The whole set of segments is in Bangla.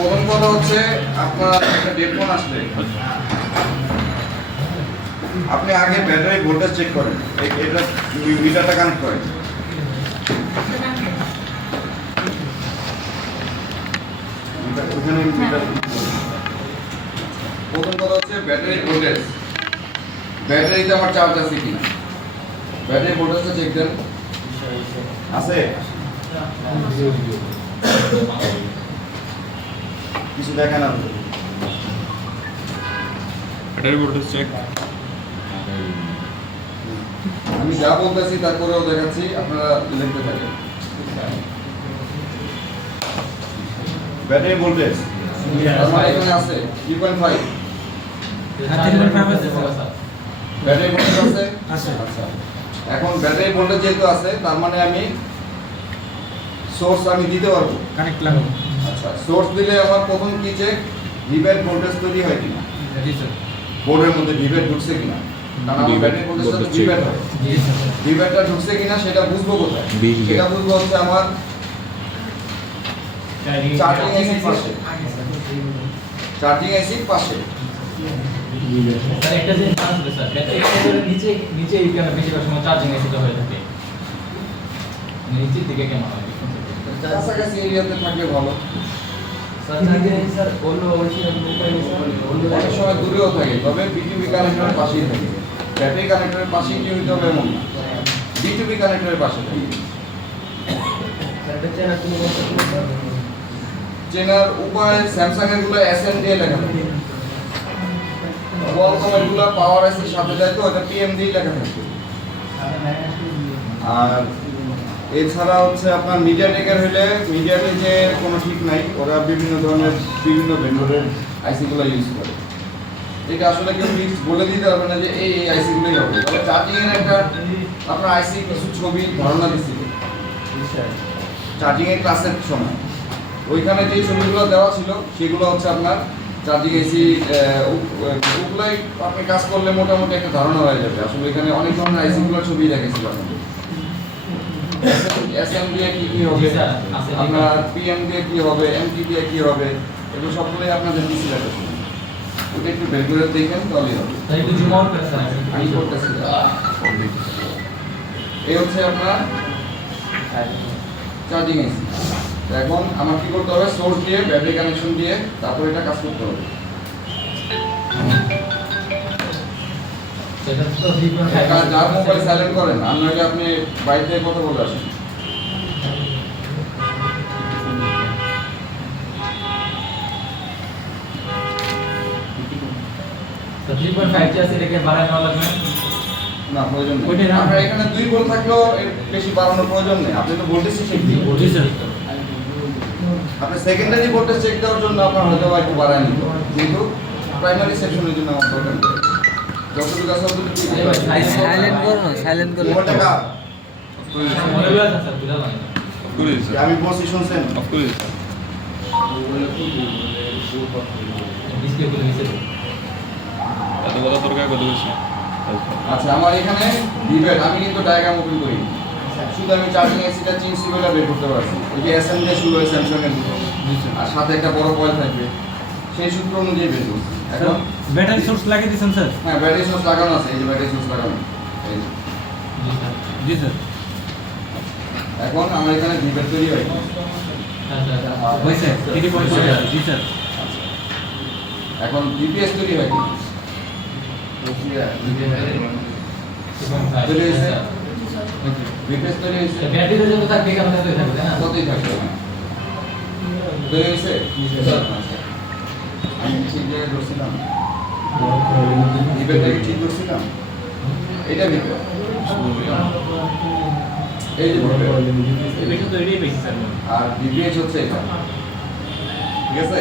প্রথম কথা হচ্ছে আপনার একটা ডেডফোন আসলে আপনি আগে ব্যাটারি ভোল্টেজ চেক করেন, এটা মিটারটা কানেক্ট করেন। প্রথম কথা হচ্ছে ব্যাটারি ভোল্টেজ, ব্যাটারিতে আমার চার্জ আছে কিনা, ব্যাটারি ভোল্টেজটা চেক দেন। আছে কিছু দেখা না, ব্যাটারি ভোল্টেজ চেক। আমি যা বলতেছি তারপরেও দেখাচ্ছি, আপনারা লিখতে থাকেন। ব্যাটারি ভোল্টেজ আমার এখানে আছে 3.5, ব্যাটারি ভোল্টেজ আছে। আচ্ছা, এখন ব্যাটারি ভোল্টেজ যেহেতু আছে তার মানে আমি সোর্স আমি দিতে পারবো, কানেক্ট লাগাবো। আচ্ছা, সোর্স দিলে আমার প্রথম কি চেক, ভিভেট ভোল্টেজ তৈরি হয় কিনা, জি স্যার। বোর্ডের মধ্যে ভিভেট ঢুকছে কিনা, কারণ আমার ব্যাটারি ভোল্টেজটা তো ভিভেট হয়, জি স্যার। ভিভেটটা ঢুকছে কিনা সেটা বুঝবো কোথায়, সেটা বুঝবো হচ্ছে আমার চার্জিং আইসি পাশে, চার্জিং আইসি পাশে। স্যার একটা জিনিস জানতে স্যার, ব্যাটারি নিচে এখানে বেশিরভাগ সময় চার্জিং এসিটা হয়ে থাকে, নিচের দিকে কেন হয়? কাছাকাছি এরিয়াতে থাকলে ভালো, স্যার অন্য অনেক সময় দূরেও থাকে, তবে বিটিভি কানেক্টরের পাশেই থাকে। ব্যাটারি কানেক্টরের পাশেই কি হইতে হবে এমন না, বিটিভি কানেক্টরের পাশে থাকে। চেনার উপায় স্যামসাং এর গুলো এসএম দিয়ে লেখা থাকে, কোয়ালকম এর গুলো পাওয়ার আইসির সাথে যায় তো এটা পিএম দিয়ে লেখা থাকে। আর এছাড়া হচ্ছে আপনার মিডিয়াটেকের হইলে মিডিয়াটেকের কোনো ঠিক নাই, ওরা বিভিন্ন ধরনের বিভিন্ন ভেন্ডরের আইসিগুলো ইউজ করে। এটা আসলে কেউ ফিক্স বলে দিতে পারবে না যে এই আইসিগুলোই হবে, তবে চার্জিং এর একটা আপনার আইসি কিছু ছবি ধারণা দিচ্ছিল চার্জিং এর ক্লাসের সময়, ওইখানে যে ছবিগুলো দেওয়া ছিল সেগুলো হচ্ছে আপনার চার্জিং আইসি, ওগুলাই আপনি কাজ করলে মোটামুটি একটা ধারণা হয়ে যাবে। আসলে এখানে অনেক ধরনের আইসিগুলোর ছবি দেখেছিল আপনাদের, এসএম দিয়ে কি কি হবে, আপনার পিএম দিয়ে কি হবে, এমটি দিয়ে কি হবে, এগুলো সবগুলোই আপনাদের দিছিল একটা সময়। ওটা একটু বের করে দেখেন তাহলেই হবে। তাই একটু জুম আউট করেন স্যার। আমি করতেছি। এই হচ্ছে আপনার চার্জিং আইসি। এখন আমার কি করতে হবে, সোর্স দিয়ে ব্যাটারি কানেকশন দিয়ে তারপর এটা কাজ করতে হবে। সেটা তো 3.5 যার মোবাইল সাইলেন্ট করেন, আর নইলে আপনি বাইরে থেকে কথা বলে আসেন। তো 3.5 আছে, এটাকে বাড়ায় নেওয়া লাগবে না, প্রয়োজন নেই। ওইটাই না। আপনার এখানে 2 ভোল্ট থাকলেও এর বেশি বাড়ানোর প্রয়োজন নেই, আপনি তো ভোল্টেজ চেক দিন। জি স্যার। আপনি সেকেন্ডারি ভোল্টেজ চেক দেওয়ার জন্য আপনার হয়তো একটু বাড়ায় নিতে হবে, কিন্তু প্রাইমারি সেকশনের জন্য আমার দরকার নেই। যতটুকু আছে ততটুকু ঠিক আছে। সাইলেন্ট করো না, সাইলেন্ট করো। মোবাইলটা কার? মনে হয় না স্যার, বুঝা লাগে না। আমি বলছি শুনছেন? ডিসপ্লে করে নিচে দাও। এত কথা দরকার কত বেশি। আচ্ছা, আমার এখানে ভিভেট, আমি কিন্তু ডায়াগ্রাম ওপেন করি, শুধু আমি চার্জিং এসিটা চিনসি বলে বের করতে পারছি। এই যে এসএম দিয়ে শুরু হয় স্যামসাং এর দুটো, আর সাথে একটা বড় কয়েল থাকবে, সেই সূত্র অনুযায়ী বের করছি। এখন ব্যাটারি সোর্স লাগিয়ে দিয়েছেন স্যার? হ্যাঁ, ব্যাটারি সোর্স লাগানো আছে, এই যে ব্যাটারি সোর্স লাগানো। এই যে। জি স্যার। জি স্যার। এখন আমরা এখানে ভিভেট তৈরি হয়, হ্যাঁ স্যার। হয়েছে 3.5। জি স্যার। এখন ডিপিএস তৈরি হয় কি? তৈরি হয়েছে, ডিপিএস তৈরি হয়েছে, ব্যাটারিতে যত থাকবে এখানে ততই থাকবে, তাই না? কতই থাকবে, তৈরি হয়েছে। আচ্ছা, আমি ঠিক জায়গায় ধরছিলাম, ভিভেটটাকে ঠিক ধরছিলাম, এটা ভিভেট, এই যে ভিভেট, এটা তো এটাই বেশি স্যার। আর ডিপিএস হচ্ছে এটা, ঠিক আছে?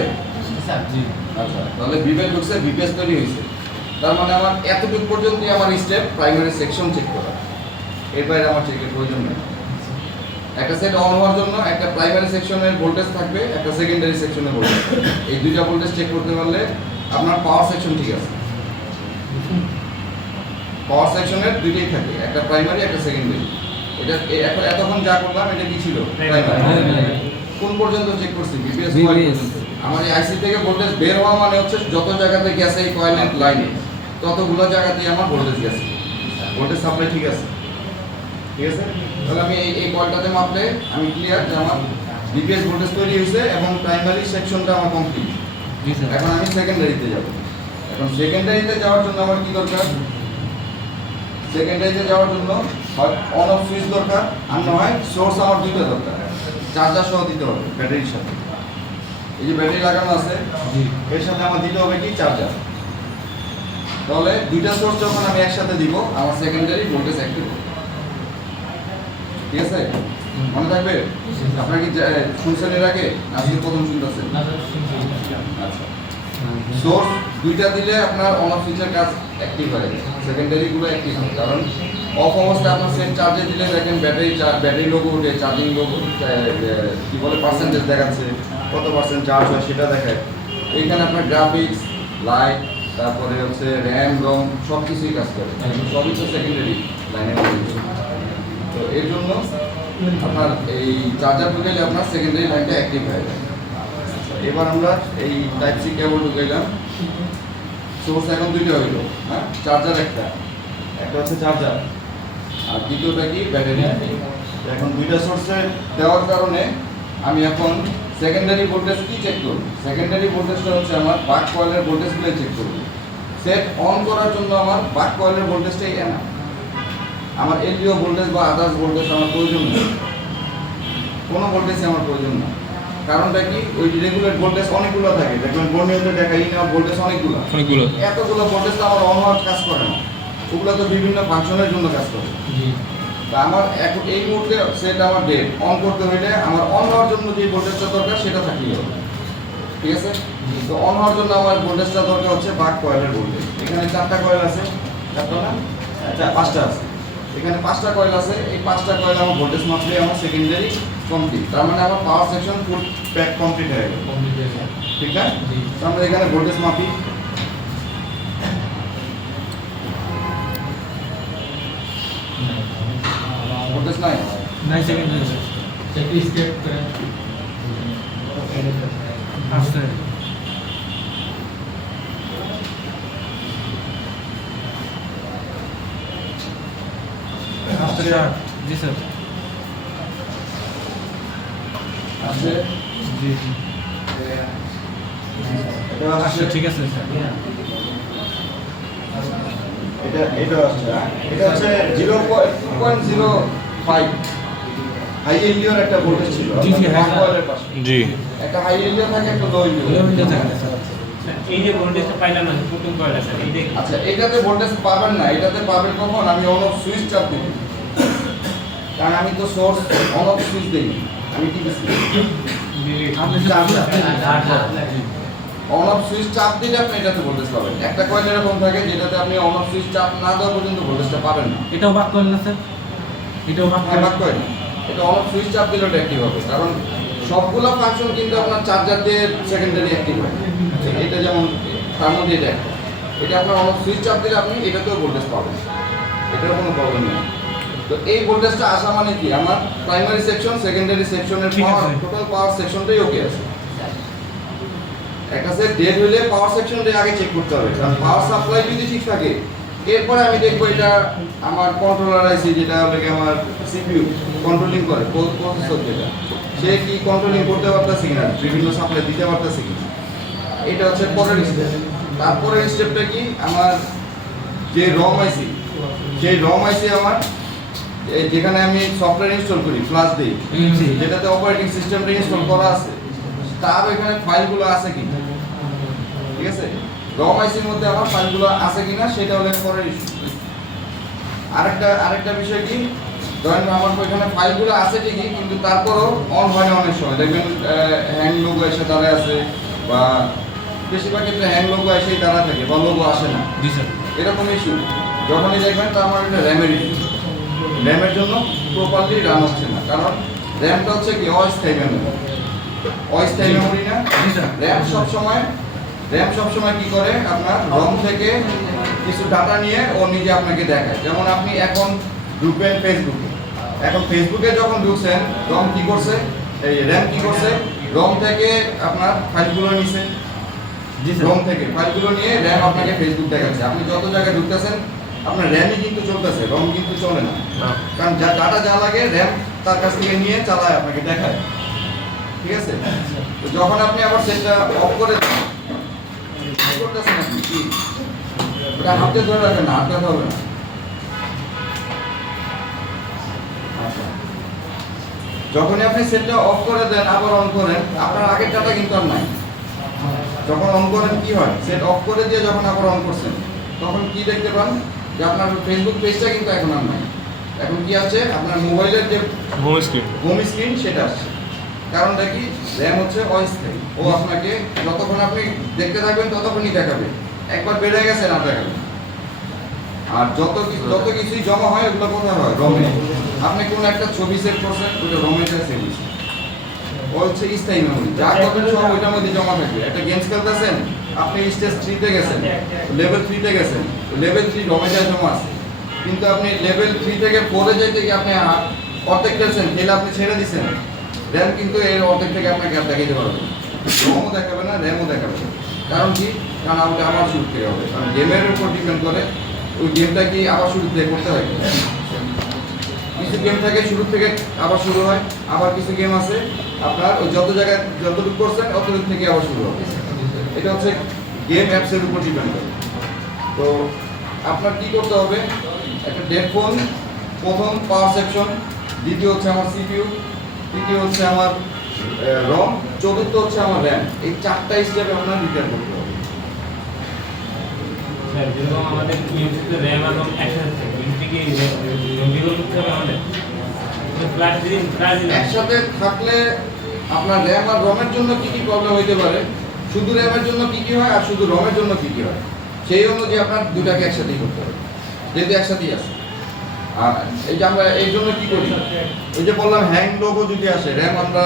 স্যার জি। আচ্ছা, তাহলে ভিভেট ঢুকছে, ভিপিএস তৈরি হয়েছে, তার মানে আমার এতটুকু পর্যন্ত আমার স্টেপ প্রাইমারি সেকশন চেক করা, এর বাইরে আমার চেকের প্রয়োজন নেই। একটা সেট অন হওয়ার জন্য একটা প্রাইমারি সেকশনের ভোল্টেজ থাকবে, একটা সেকেন্ডারি সেকশনের ভোল্টেজ থাকবে। এই দুইটা ভোল্টেজ চেক করতে পারলে আপনার পাওয়ার সেকশন ঠিক আছে। পাওয়ার সেকশনের দুইটাই থাকে, একটা প্রাইমারি একটা সেকেন্ডারি। এটা এতক্ষণ যা করলাম এটা কি ছিল? প্রাইমারি। কোন পর্যন্ত চেক করছি? ভিপিএস পর্যন্ত। আমার এই আইসি থেকে ভোল্টেজ বের হওয়া মানে হচ্ছে যত জায়গাতে গেছে এই কয়েলের লাইনে ততগুলো জায়গাতেই আমার ভোল্টেজ গেছে, ভোল্টেজ সাপ্লাই ঠিক আছে। ঠিক আছে, তাহলে আমি এই কয়েলটাতে মাপলে আমি ক্লিয়ার যে আমার বিপিএস ভোল্টেজ তৈরি হয়েছে এবং প্রাইমারি সেকশনটা আমার কমপ্লিট। জি স্যার। এখন আমি সেকেন্ডারিতে যাব। এখন সেকেন্ডারিতে যাওয়ার জন্য আমার কি দরকার? সেকেন্ডারিতে যাওয়ার জন্য হয় অন অফ সুইচ দরকার, আর না হয় সোর্স আমার দুইটা দরকার, চার্জার সহ দিতে হবে ব্যাটারির সাথে। এই যে ব্যাটারি লাগানো আছে জি। এর সাথে আমার দিতে হবে কি চার্জার। তাহলে দুইটা সোর্স যখন আমি একসাথে দিব আমার সেকেন্ডারি ভোল্টেজ অ্যাক্টিভ হবে। ঠিক আছে, মনে থাকবে? আপনারা কি শুনছেন এর আগে? আজকে প্রথম শুনতেছেন? না স্যার, শুনছি। আচ্ছা, সোর্স দুইটা দিলে আপনার অন অফ সুইচের কাজ অ্যাক্টিভ হয়, সেকেন্ডারি গুলো অ্যাক্টিভ হয়। কারণ অফ অবস্থায় আপনার সেট চার্জে দিলে দেখেন ব্যাটারি লোগো উঠে, চার্জিং লোগো কি বলে পার্সেন্টেজ দেখাচ্ছে, কত পার্সেন্ট চার্জ হয় সেটা দেখায়। এইখানে আপনার গ্রাফিক্স, লাইট, তারপরে হচ্ছে র্যাম, রম সব কিছুই কাজ করে, সবই তো সেকেন্ডারি লাইনে। তো এর জন্য আপনার এই চার্জার ঢুকাইলে আপনার সেকেন্ডারি লাইনটা অ্যাক্টিভ হয়ে যায়। এবার আমরা এই টাইপ সি কেবল ঢুকাইলাম, সোর্স এখন দুইটা হইলো, হ্যাঁ, চার্জার একটা হচ্ছে চার্জার আর দ্বিতীয়টা কি ব্যাটারি। এখন দুইটা সোর্সে দেওয়ার কারণে আমি এখন সেকেন্ডারি ভোল্টেজ কি চেক করব? সেকেন্ডারি ভোল্টেজটা হচ্ছে আমার বাক কয়েলের ভোল্টেজগুলো চেক করব। সেট অন করার জন্য আমার বাক কয়েলের ভোল্টেজটাই এনা, আমার এলডিও ভোল্টেজ বা আদার্স ভোল্টেজ আমার প্রয়োজন নেই, কোনো ভোল্টেজই আমার প্রয়োজন না। কারণটা কি? ওই রেগুলেট ভোল্টেজ অনেকগুলো থাকে, দেখবেন বর্ণিয়তে দেখাই না ভোল্টেজ অনেকগুলো, এতগুলো ভোল্টেজ তো আমার অন হওয়ার কাজ করে না, ওগুলো তো বিভিন্ন ফাংশনের জন্য কাজ করে। জি। তা আমার এখন এই মুহূর্তে সেট আমার ডেড, অন করতে হইলে আমার অন হওয়ার জন্য যে ভোল্টেজটা দরকার সেটা থাকলেই হবে। ঠিক আছে, তো অন হওয়ার জন্য আমার ভোল্টেজটা দরকার হচ্ছে বাক কয়েলের ভোল্টেজ। এখানে 4টা কয়েল আছে, 4টা না, আচ্ছা 5টা আছে, এখানে 5টা কয়েল আছে। এই 5টা কয়েল আমার ভোল্টেজ মাপলে আমার সেকেন্ডারি কমপ্লিট, তার মানে আমার পাওয়ার সেকশন ফুল প্যাক কমপ্লিট হয়ে গেল। কমপ্লিট হয়ে গেছে। ঠিক না? জি। তো আমরা এখানে ভোল্টেজ মাপি, ভোল্টেজ নাই, নাই সেকেন্ডারি স্যার। একটু স্কেপ করেন। আচ্ছা। আচ্ছা। জি স্যার। আছে জি জি। এটা আচ্ছা আসছে, ঠিক আছে স্যার। এটা আসছে, এটা হচ্ছে 0.05 হাই এলডিওর একটা ভোল্টেজ ছিল জি, জি, হ্যাঁ। কয়েলের পাশে জি। একটা হাই এলডিও থাকে, একটা লো এলডিও। কিলোমিটার থাকে স্যার। এই যে ভোল্টেজটা পাইলাম না প্রথম কয়টা স্যার এই যে আচ্ছা, এটাতে ভোল্টেজ পাবেন না, এটাতে পাবেন কখন? আমি অন অফ সুইচ চাপ দিই, কারণ আমি তো সোর্স অন অফ সুইচ দেই, আমি কি দিচ্ছি আপনি charger charger. On off switch চাপ দিলে আপনি এটাতে ভোল্টেজ পাবেন। একটা কয়েল এরকম থাকে যেটাতে আপনি অন অফ সুইচ চাপ না দেওয়া পর্যন্ত ভোল্টেজটা পাবেন না। এটাও বাক করেন না স্যার? এটাও বাক হ্যাঁ, করেন? বাক কয়েল এটা অন অফ সুইচ চাপ দিলে ওটা অ্যাক্টিভ হবে, কারণ সবগুলো ফাংশন কিন্তু আপনার চার্জার দিয়ে সেকেন্ডারি অ্যাক্টিভ হয়। এটা যেমন তার মধ্যে এটা একটা, এটা আপনার অন অফ সুইচ চাপ দিলে আপনি এটাতেও ভোল্টেজ পাবেন, এটার কোনো প্রবলেম নেই। তো এই ভোল্টেজটা আসা মানে কি? আমার প্রাইমারি সেকশন সেকেন্ডারি সেকশনের ঠিক পাওয়ার, আছে। টোটাল পাওয়ার সেকশনটাই ওকে আছে। একটা সেট ডেড হইলে পাওয়ার সেকশনটা আগে চেক করতে হবে, কারণ পাওয়ার সাপ্লাই যদি ঠিক থাকে এরপরে আমি দেখবো এটা আমার কন্ট্রোলার আইসি, যেটা হলো কি আমার সিপিইউ কন্ট্রোলিং করে, প্রসেসর যেটা, সে কি কন্ট্রোলিং করতে পারতেছে কিনা, বিভিন্ন সাপ্লাই দিতে পারতেছে কিনা, এটা হচ্ছে পরের স্টেপ। তারপরের স্টেপটা কি? আমার যে রম আইসি, সেই রম আইসি আমার যেখানে আমি সফটওয়্যার ইনস্টল করি, ফ্লাশ দিই, জি। যেটাতে অপারেটিং সিস্টেমটা ইনস্টল করা আছে, তার এখানে ফাইলগুলো আছে কিনা। ঠিক আছে, রম আইসির মধ্যে আমার ফাইলগুলো আছে কিনা সেটা হলো পরের ইস্যু। আরেকটা বিষয় কি, ধরেন আমার ওইখানে ফাইলগুলো আছে ঠিকই, কিন্তু তারপরও অন হয় না। অনেক সময় দেখবেন হ্যাং লোগো এসে দাঁড়ায় আছে, বা বেশিরভাগ ক্ষেত্রে হ্যাং লোগো এসেই দাঁড়া থাকে, বা লোগো আসে না, জি স্যার। এরকম ইস্যু যখনই দেখবেন তা আমার এটা র্যামের ইস্যু। র্যামের জন্য প্রপারলি রান হচ্ছে না, কারণ র্যামটা হচ্ছে কি অস্থায়ী মেমোরি, অস্থায়ী মেমোরি না। জি স্যার। র্যাম সবসময় কি করে, আপনার রম থেকে কিছু ডাটা নিয়ে ও নিজে আপনাকে দেখায়। যেমন আপনি এখন ঢুকবেন ফেসবুকে, এখন ফেসবুকে যখন ঢুকছেন রম কি করছে, এই র্যাম কি করছে, রম থেকে আপনার ফাইলগুলো নিছে, জি স্যার। রম থেকে ফাইলগুলো নিয়ে র্যাম আপনাকে ফেসবুক দেখাচ্ছে। আপনি যত জায়গায় ঢুকতেছেন আপনার র্যামই কিন্তু চলতেছে, রম কিন্তু চলে না। না কারণ যা ডাটা যা লাগে র্যাম তার কাছ থেকে নিয়ে চালায় আপনাকে দেখায়, ঠিক আছে? তো যখন আপনি আবার সেটটা অফ করে দেন, কি করতেছেন আপনি? কি ওটা হাতে ধরে রাখেন না, হাতে হবে না। আচ্ছা, যখনই আপনি সেটটা অফ করে দেন আবার অন করেন, আপনার আগের ডাটা কিন্তু আর নাই। যখন অন করেন কি হয়, সেট অফ করে দিয়ে যখন আবার অন করছেন তখন কি দেখতে পান যে আপনার ফেসবুক পেজটা কিন্তু এখন আর নাই। এখন কি আছে, আপনার মোবাইলের যে হোম স্ক্রিন। হোম স্ক্রিন সেটা আসছে। কারণটা কি, র্যাম হচ্ছে অস্থায়ী, ও আপনাকে যতক্ষণ আপনি দেখতে থাকবেন ততক্ষণই দেখাবে, একবার বেড়ে গেছে না দেখাবে। আর যত কিছুই জমা হয় ওগুলো কোথায় হয়, রমে। আপনি কোন একটা ছবি সেভ করছেন ওটা রমে সেভ হচ্ছে, ও হচ্ছে স্থায়ী মেমোরি, যা করবেন সব ওইটার মধ্যে জমা থাকবে। একটা গেমস খেলতেছেন, আপনি স্টেজ 3 তে গেছেন, লেভেল 3 তে গেছেন, লেভেল 3 রমে যা জমা আছে। কিন্তু আপনি লেভেল 3 থেকে 4 এ যাইতে গিয়ে আপনি অর্ধেক খেলছেন, খেলে আপনি ছেড়ে দিচ্ছেন, র্যাম কিন্তু এর অর্ধেক থেকে আপনাকে আর দেখাইতে পারবে, রমও দেখাবে না, র্যামও দেখাবে না। কারণ কি, কারণ আমাকে আবার শুরু থেকে হবে, কারণ গেমের উপর ডিপেন্ড করে ওই গেমটা কি আবার শুরু থেকে করতে হয়। কিছু গেম থাকে শুরু থেকে আবার শুরু হয়, আবার কিছু গেম আছে আপনার ওই যত জায়গায় যতটুকু করছেন অতটুকু থেকে আবার শুরু হবে। এটা হচ্ছে গেম অ্যাপসের উপর ডিপেন্ড করে। তো আপনার কি করতে হবে, একটা ডেড ফোন, প্রথম পাওয়ার সেকশন, দ্বিতীয় হচ্ছে আমার সিপিইউ, তৃতীয় হচ্ছে আমার রম, চতুর্থ হচ্ছে আমার র্যাম। এই 4টা স্টেপে আপনার রিপেয়ার করতে হবে। স্যার যেরকম আমাদের ইউটিউবে র্যাম এবং একসাথে থাকে, ইউটিউবে রিভিউ করতে হবে আমাদের ফ্ল্যাশ দিন একসাথে থাকলে আপনার র্যাম আর রমের জন্য কি কি প্রবলেম হইতে পারে, শুধু র্যামের জন্য কি কি হয় আর শুধু রমের জন্য কি কি হয়, সেই অনুযায়ী আপনার দুটাকে একসাথেই করতে হবে, যেহেতু একসাথেই আছে। আর এই যে আমরা এই জন্য কি করি, ওই যে বললাম হ্যাং লোগো যদি আসে, র্যাম আমরা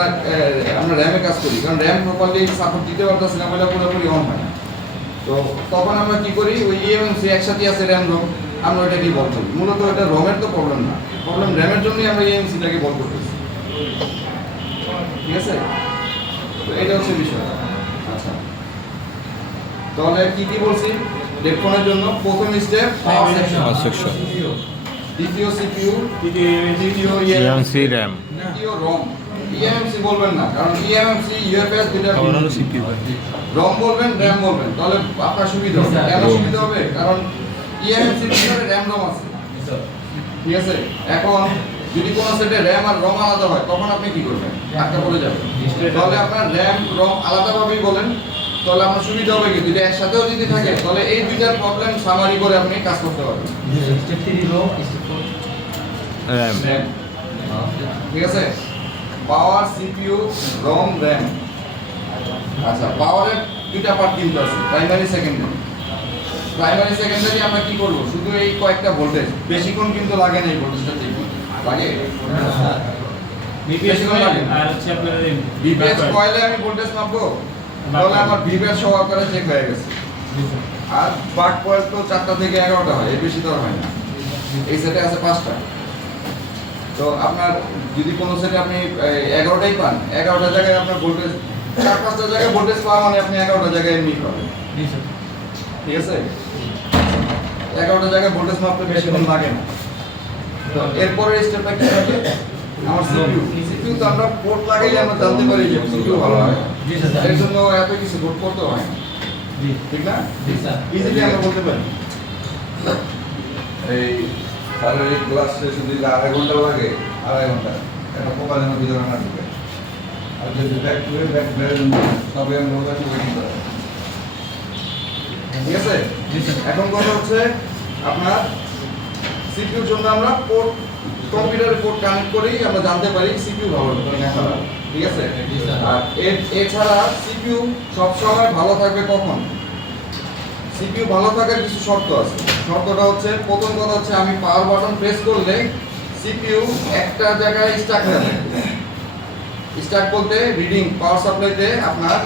র্যামে কাজ করি, কারণ র্যাম প্রপারলি সাপোর্ট দিতে পারতেছি না বলে পুরোপুরি অন হয় না। তো তখন আমরা কি করি, ওই ইএমএমসি একসাথে আছে র্যাম রম, আমরা ওইটাকেই বল করি। মূলত এটা রমের তো প্রবলেম না, প্রবলেম র্যামের জন্যই আমরা ইএমসিটাকে বল করতেছি, ঠিক আছে? তো এটা হচ্ছে বিষয়। আচ্ছা, তাহলে কি কি বলছি, ডেডফোনের জন্য প্রথম স্টেপ পাওয়ার সেকশন, দ্বিতীয় সিপিইউ, তৃতীয় EMC RAM, তৃতীয় রম। ইএমএমসি বলবেন না, কারণ ইএমএমসি ইউএফএস দুইটা আবার হলো CPU। রম বলবেন, র্যাম বলবেন, তাহলে আপনার সুবিধা হবে। কেন সুবিধা হবে, কারণ ইএমএমসির ভিতরে র্যাম রম আছে, ঠিক আছে? এখন যদি কোনো সেটে র্যাম আর রম আলাদা হয় তখন আপনি কি করবেন, একটা বলে যাবেন। তাহলে আপনার র্যাম রম আলাদাভাবেই বলেন, তাহলে আপনার সুবিধা হবে কি, দুইটা একসাথেও যদি থাকে তাহলে এই দুইটার প্রবলেম সামারি করে আপনি কাজ করতে পারবেন। Step 3 row, step 4 RAM, RAM, ঠিক আছে? Power, CPU, ROM, RAM. আচ্ছা, পাওয়ারের দুইটা পার্ট কিন্তু আছে, প্রাইমারি সেকেন্ডারি। প্রাইমারি সেকেন্ডারি আমরা কি করব, শুধু এই কয়েকটা ভোল্টেজ, বেশিক্ষণ কিন্তু লাগে না এই ভোল্টেজটা ঠিক লাগে। বিপিএস আর হচ্ছে আপনার বিপিএস কয়েলে আমি ভোল্টেজ মাপবো, তাহলে আমার বিপিএস সহকারে চেক হয়ে গেছে। আর বাক কয়েল তো 4টা থেকে 11টা হয়, এর বেশি তো আর হয় না। এই সেটে আছে 5টা। তো আপনার যদি কোনো সেটে আপনি 11টাই পান, 11টা জায়গায় আপনার ভোল্টেজ 4-5টা জায়গায় ভোল্টেজ পাওয়া মানে আপনি 11টা জায়গায় এমনি পাবেন, ঠিক আছে? 11টা জায়গায় ভোল্টেজ মাপতে বেশিক্ষণ লাগে না। তো এরপরের স্টেপটা কি হবে, আমার সিপিইউ তো আমরা পোর্ট লাগাইলে আমরা জানতে পারি যে সিপিইউ ভালো হয়, জি স্যার। এর জন্য এত কিছু কোড করতে হয় না, জি ঠিক না? জি স্যার। ইজিলি আমরা বলতে পারি। এই শারীরিক ক্লাস শেষে যদি 2.5 ঘন্টা লাগে, 2.5 ঘন্টা একটা পোকা যেন ভিতরে না ঢুকে। আর যদি ব্যাক টু ব্যাক বেড়ে সবে আমি লোক আছে ওয়েটিং করে। ঠিক আছে? এখন কথা হচ্ছে আপনার সিপিইউর জন্য আমরা পোর্ট, কম্পিউটারের পোর্ট কানেক্ট করেই আমরা জানতে পারি সিপিইউ ভালো না খারাপ, ঠিক আছে? আর এছাড়া সিপিইউ সবসময় ভালো থাকবে কখন, সিপিইউ ভালো থাকার কিছু শর্ত আছে। শর্তটা হচ্ছে, প্রথম কথা হচ্ছে আমি পাওয়ার বাটন প্রেস করলে সিপিইউ একটা জায়গায় স্টাক হয়ে যায়। স্টাক বলতে রিডিং পাওয়ার সাপ্লাইতে আপনার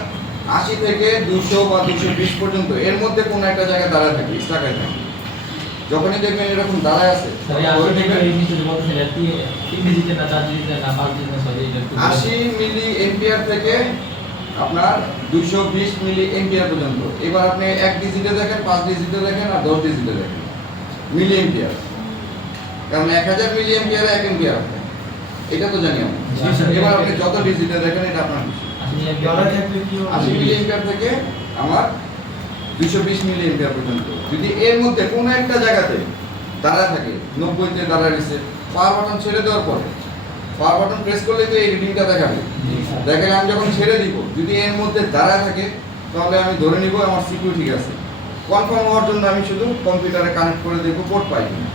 80 থেকে 200 বা 220 পর্যন্ত এর মধ্যে কোনো একটা জায়গায় দাঁড়ায় থাকে, স্টাক হয়ে থাকে। যখনই দেখবেন এরকম দাঁড়ায় আছে, স্যার এই 80 থেকে এই নিচে বলতেছেন 3 ডিজিটের না 4 ডিজিটের না 5 ডিজিটের সরি এটা একটু 80 মিলি এম্পিয়ার এম্পিয়ার থেকে আপনার 220 মিলি এম্পিয়ার পর্যন্ত। এবার আপনি 1 ডিজিটে দেখেন, 5 ডিজিটে দেখেন আর 10 ডিজিটে দেখেন মিলি এম্পিয়ার, কারণ 1000 মিলি এম্পিয়ারে 1 এম্পিয়ার, এটা তো জানি আমরা। জি, স্যার। এবার আপনি যত ডিজিটে দেখেন এটা আপনার বিষয়। ডলার থাকলে কি হবে? 80 মিলি এম্পিয়ার থেকে আমার 220 মিলি এম্পিয়ার পর্যন্ত। যদি এর মধ্যে কোনো একটা জায়গাতে দাঁড়া থাকে, 90-তে দাঁড়া রয়েছে, পাওয়ার বাটন ছেড়ে দেওয়ার পরে পাওয়ার বাটন প্রেস করলে তো এই রিডিংটা দেখাবে। দেখেন আমি যখন ছেড়ে দিব, যদি এর মধ্যে দাঁড়া থাকে তাহলে আমি ধরে নিব আমার সিকিউ ঠিক আছে। কনফার্ম হওয়ার জন্য আমি শুধু কম্পিউটারে কানেক্ট করে দেখব পোর্ট পাই কিনা।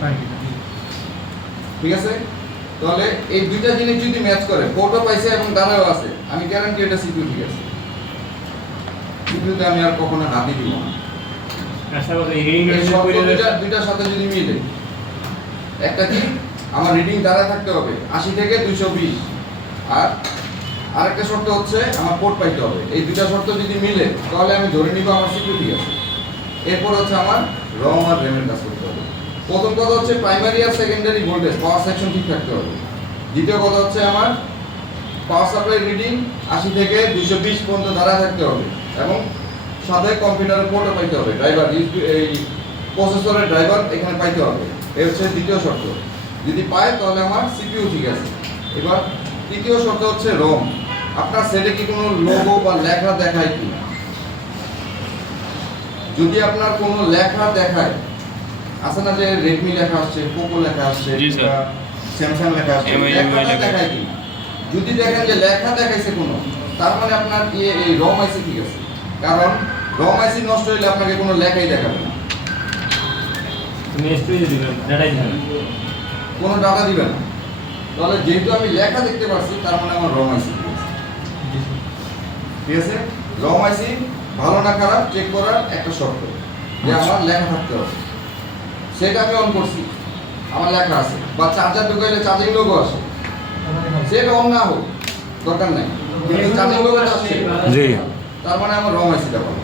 ঠিক আছে? তাহলে এই দুইটা জিনিস যদি ম্যাচ করে, পোর্টও পাইছে এবং দাঁড়াও আছে, আমি গ্যারান্টি এটা সিকিউ ঠিক আছে। সিকিউতে আমি আর কখনো হাতই দিব না। আশা করি এই রিডিংটা এই শর্ত দুইটার সাথে যদি মিলে, একটা কি আমার রিডিং দাঁড়ায় থাকতে হবে 80 থেকে 220, আর আরেকটা শর্ত হচ্ছে আমার পোর্ট পাইতে হবে। এই দুইটা শর্ত যদি মিলে তাহলে আমি ধরে নিব আমার সিকিউ ঠিক আছে। এরপর হচ্ছে আমার রম আর র্যামের কাজ করতে হবে। প্রথম কথা হচ্ছে প্রাইমারি আর সেকেন্ডারি ভোল্টেজ পাওয়ার সেকশন ঠিক থাকতে হবে। দ্বিতীয় কথা হচ্ছে আমার পাওয়ার সাপ্লাই রিডিং 80 থেকে 220 পর্যন্ত দাঁড়ায় থাকতে হবে, এবং সাথে কম্পিউটারের পোর্টও পাইতে হবে, ড্রাইভার এই প্রসেসরের ড্রাইভার এখানে পাইতে হবে। এই হচ্ছে দ্বিতীয় শর্ত। যদি পায় তাহলে আমার সিপিইউ ঠিক আছে। এবার তৃতীয় শর্ত হচ্ছে রম। আপনার সেটে কি কোনো লোগো বা লেখা দেখায় কিনা? যদি আপনার কোনো লেখা দেখায়, আছে না যে রেডমি লেখা আসছে, পোকো লেখা আসছে, জি, স্যার। স্যামসাং লেখা আসছে, MI লেখাটা লেখা। দেখায় কিনা? যদি দেখেন যে লেখা দেখাইছে কোনো, তার মানে আপনার এই রম আইসি ঠিক আছে। কারণ রম আইসি নষ্ট হলে আপনাকে কোনো লেখাই দেখাবে না, তুমি স্টোরেজ দিবেন, ডাটাই দিবেন। কোনো ডাটা দিবে না। তাহলে যেহেতু আমি লেখা দেখতে পাচ্ছি, তার মানে আমার রম আইসি ঠিক আছে। ঠিক আছে? রম আইসি ভালো না খারাপ চেক করার একটা শর্ত, যে আমার লেখা থাকতে হবে। সেটা আমি অন করছি, আমার লেখা আছে, বা চার্জার ঢুকাইলে চার্জিং লোগো আসে, সেটা অন না হোক দরকার নাই, কিন্তু চার্জিং লোগো আসছে, জি। তার মানে আমার রম আইসিটা ভালো।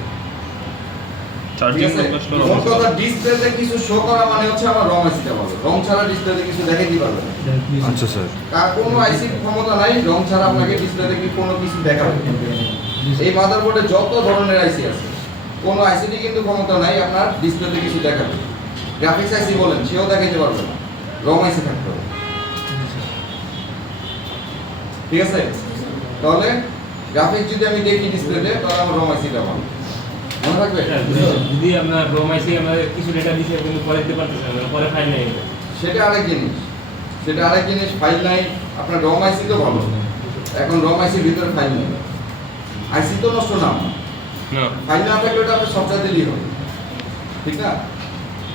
ঠিক চার্জিং আছে? মোট কথা ডিসপ্লেতে কিছু শো করা মানে হচ্ছে আমার রম আইসিটা ভালো। রম ছাড়া ডিসপ্লেতে কিছু দেখাইতে পারবে না। আচ্ছা স্যার। কার কোনো আইসির ক্ষমতা নাই রং ছাড়া আপনাকে ডিসপ্লেতে কি কোনো কিছু দেখাবে। এই মাদারবোর্ডে যত ধরনের আইসি আছে, কোনো আইসিটি কিন্তু ক্ষমতা নাই আপনার ডিসপ্লেতে কিছু দেখাবে। গ্রাফিক্স আইসি বলেন, সেও দেখাইতে পারবে না, রং আইসি থাকতে হবে। ঠিক আছে? তাহলে গ্রাফিক্স যদি আমি দেখি ডিসপ্লেতে, তাহলে আমার রং আইসিটা ভালো। মনে থাকবে? যদি আপনার রোম আইসি আমাদের কিছু ডেটা দিছে কিন্তু পরে দিতে পারতেছেন না, পরে ফাইল নেই। সেটা আরেক জিনিস, সেটা আরেক জিনিস। ফাইল নাই, আপনার রম আইসি তো ভালো, এখন রম আইসির ভিতরে ফাইল নেই, আইসি তো নষ্ট না, না। ফাইল না থাকলে ওটা আপনি সফটওয়্যার দিলেই হবে। ঠিক না?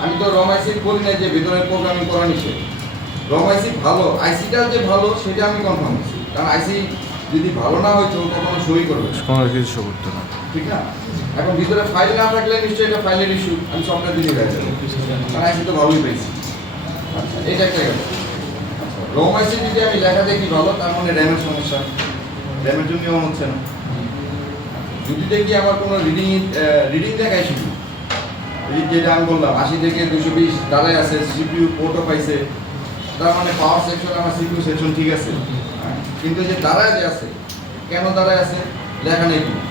আমি তো রম আইসি বলি না যে ভিতরে প্রোগ্রামিং করা নিষেধ। রম আইসি ভালো, আইসিটা যে ভালো সেটা আমি কনফার্ম করছি, কারণ আইসি যদি ভালো না হয়তো কখনো সই করবে না। কোনো কিছু শো করতে না। ঠিক না? এখন ভিতরে ফাইল না থাকলে নিশ্চয়ই এটা ফাইলের ইস্যু, আমি সফটওয়্যার দিলে হয়ে যাবে, কারণ আইসি তো ভালোই পেয়েছি। আচ্ছা, এটা একটা গেল। আচ্ছা, রম আইসি যদি আমি লেখা দেখি ভালো, তার মানে র্যামের সমস্যা, র্যামের জন্য অন হচ্ছে না। যদি দেখি আমার কোনো রিডিং দেখায় শুধু, যেটা আমি বললাম 80 থেকে 220 দাঁড়ায় আছে, সিপিইউ পোর্টও পাইছে, তার মানে পাওয়ার সেকশন আমার সিপিইউ সেকশন ঠিক আছে। হ্যাঁ, কিন্তু যে দাঁড়ায় যে আছে, কেন দাঁড়ায় আছে লেখা নেই কোনো,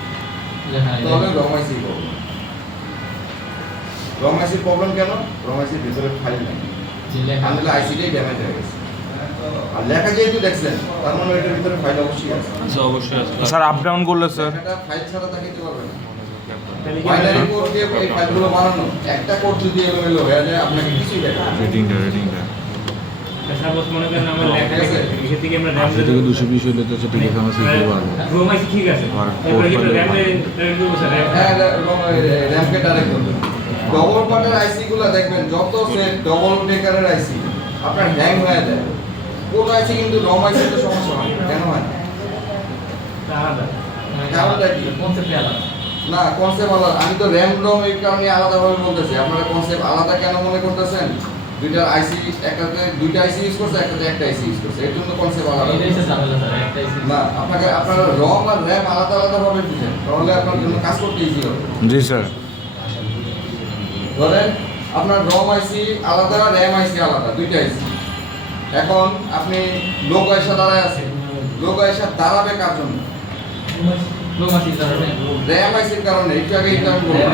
তাহলে রম আইসি প্রবলেম। রম আইসির প্রবলেম কেন? রম আইসির ভিতরে ফাইল নেই, তাহলে আইসিটাই ড্যামেজ হয়ে গেছে। আর লেখা যেহেতু দেখছেন, তার মানে এটার ভিতরে ফাইল অবশ্যই আছে। আচ্ছা, অবশ্যই আছে স্যার। আপ ডাউন করলে স্যার লেখাটা ফাইল ছাড়া দেখাতে পারবে না। তাহলে কি বাইনারি কোড দিয়ে এই ফাইলগুলো বানানো, একটা কোড যদি এলোমেলো হয়ে যায় আপনাকে কিছুই দেখাবে না। রেটিংটা সাপোজ মনে করেন আমার লেখা ঠিক আছে। এখান থেকে আমরা র্যাম 80 থেকে 220 হলে তো সেটা দেখে আমরা শিখতে পারবো। রোম আইসি ঠিক আছে, আর এরপরে কি code র্যাম হ্যাঁ, র্যামকে ডাইরেক্ট করবে। ডবল পার্টের আইসি গুলো দেখবেন, যত সেট ডবল ডেকারের আইসি আপনার হ্যাং হয়ে যায়। কোন আইসি কিন্তু রম আইসি তো সমস্যা হয় না। কেন হয় না? আলাদা। কারণটা কি? কনসেপ্ট আলাদা। না, কনসেপ্ট আলাদা। আমি তো র্যাম রম এই কারণে আলাদাভাবে বলতেছি। আপনারা কনসেপ্ট আলাদা কেন মনে করতেছেন? দুইটা আইসি, একটাতে দুইটা আইসি ইউজ করছে, একটাতে একটা আইসি ইউজ করছে, এর জন্য কনসেপ্ট আলাদা। এটাই হচ্ছে ঝামেলা স্যার, একটাই না, আপনারা রম আর র্যাম আলাদা আলাদাভাবে বুঝেন, তাহলে আপনার জন্য কাজ করতে ইজি হবে। জি স্যার। ধরেন আপনার রম আইসি আলাদা, র্যাম আইসি আলাদা, দুইটা আইসি। এখন আপনি লোক আইসা দাঁড়ায় আছে, লোক আইসা দাঁড়াবে কার জন্য? লো মাসির কারণে র্যাম আইসির কারণে একটু আগে এটা আমি বললাম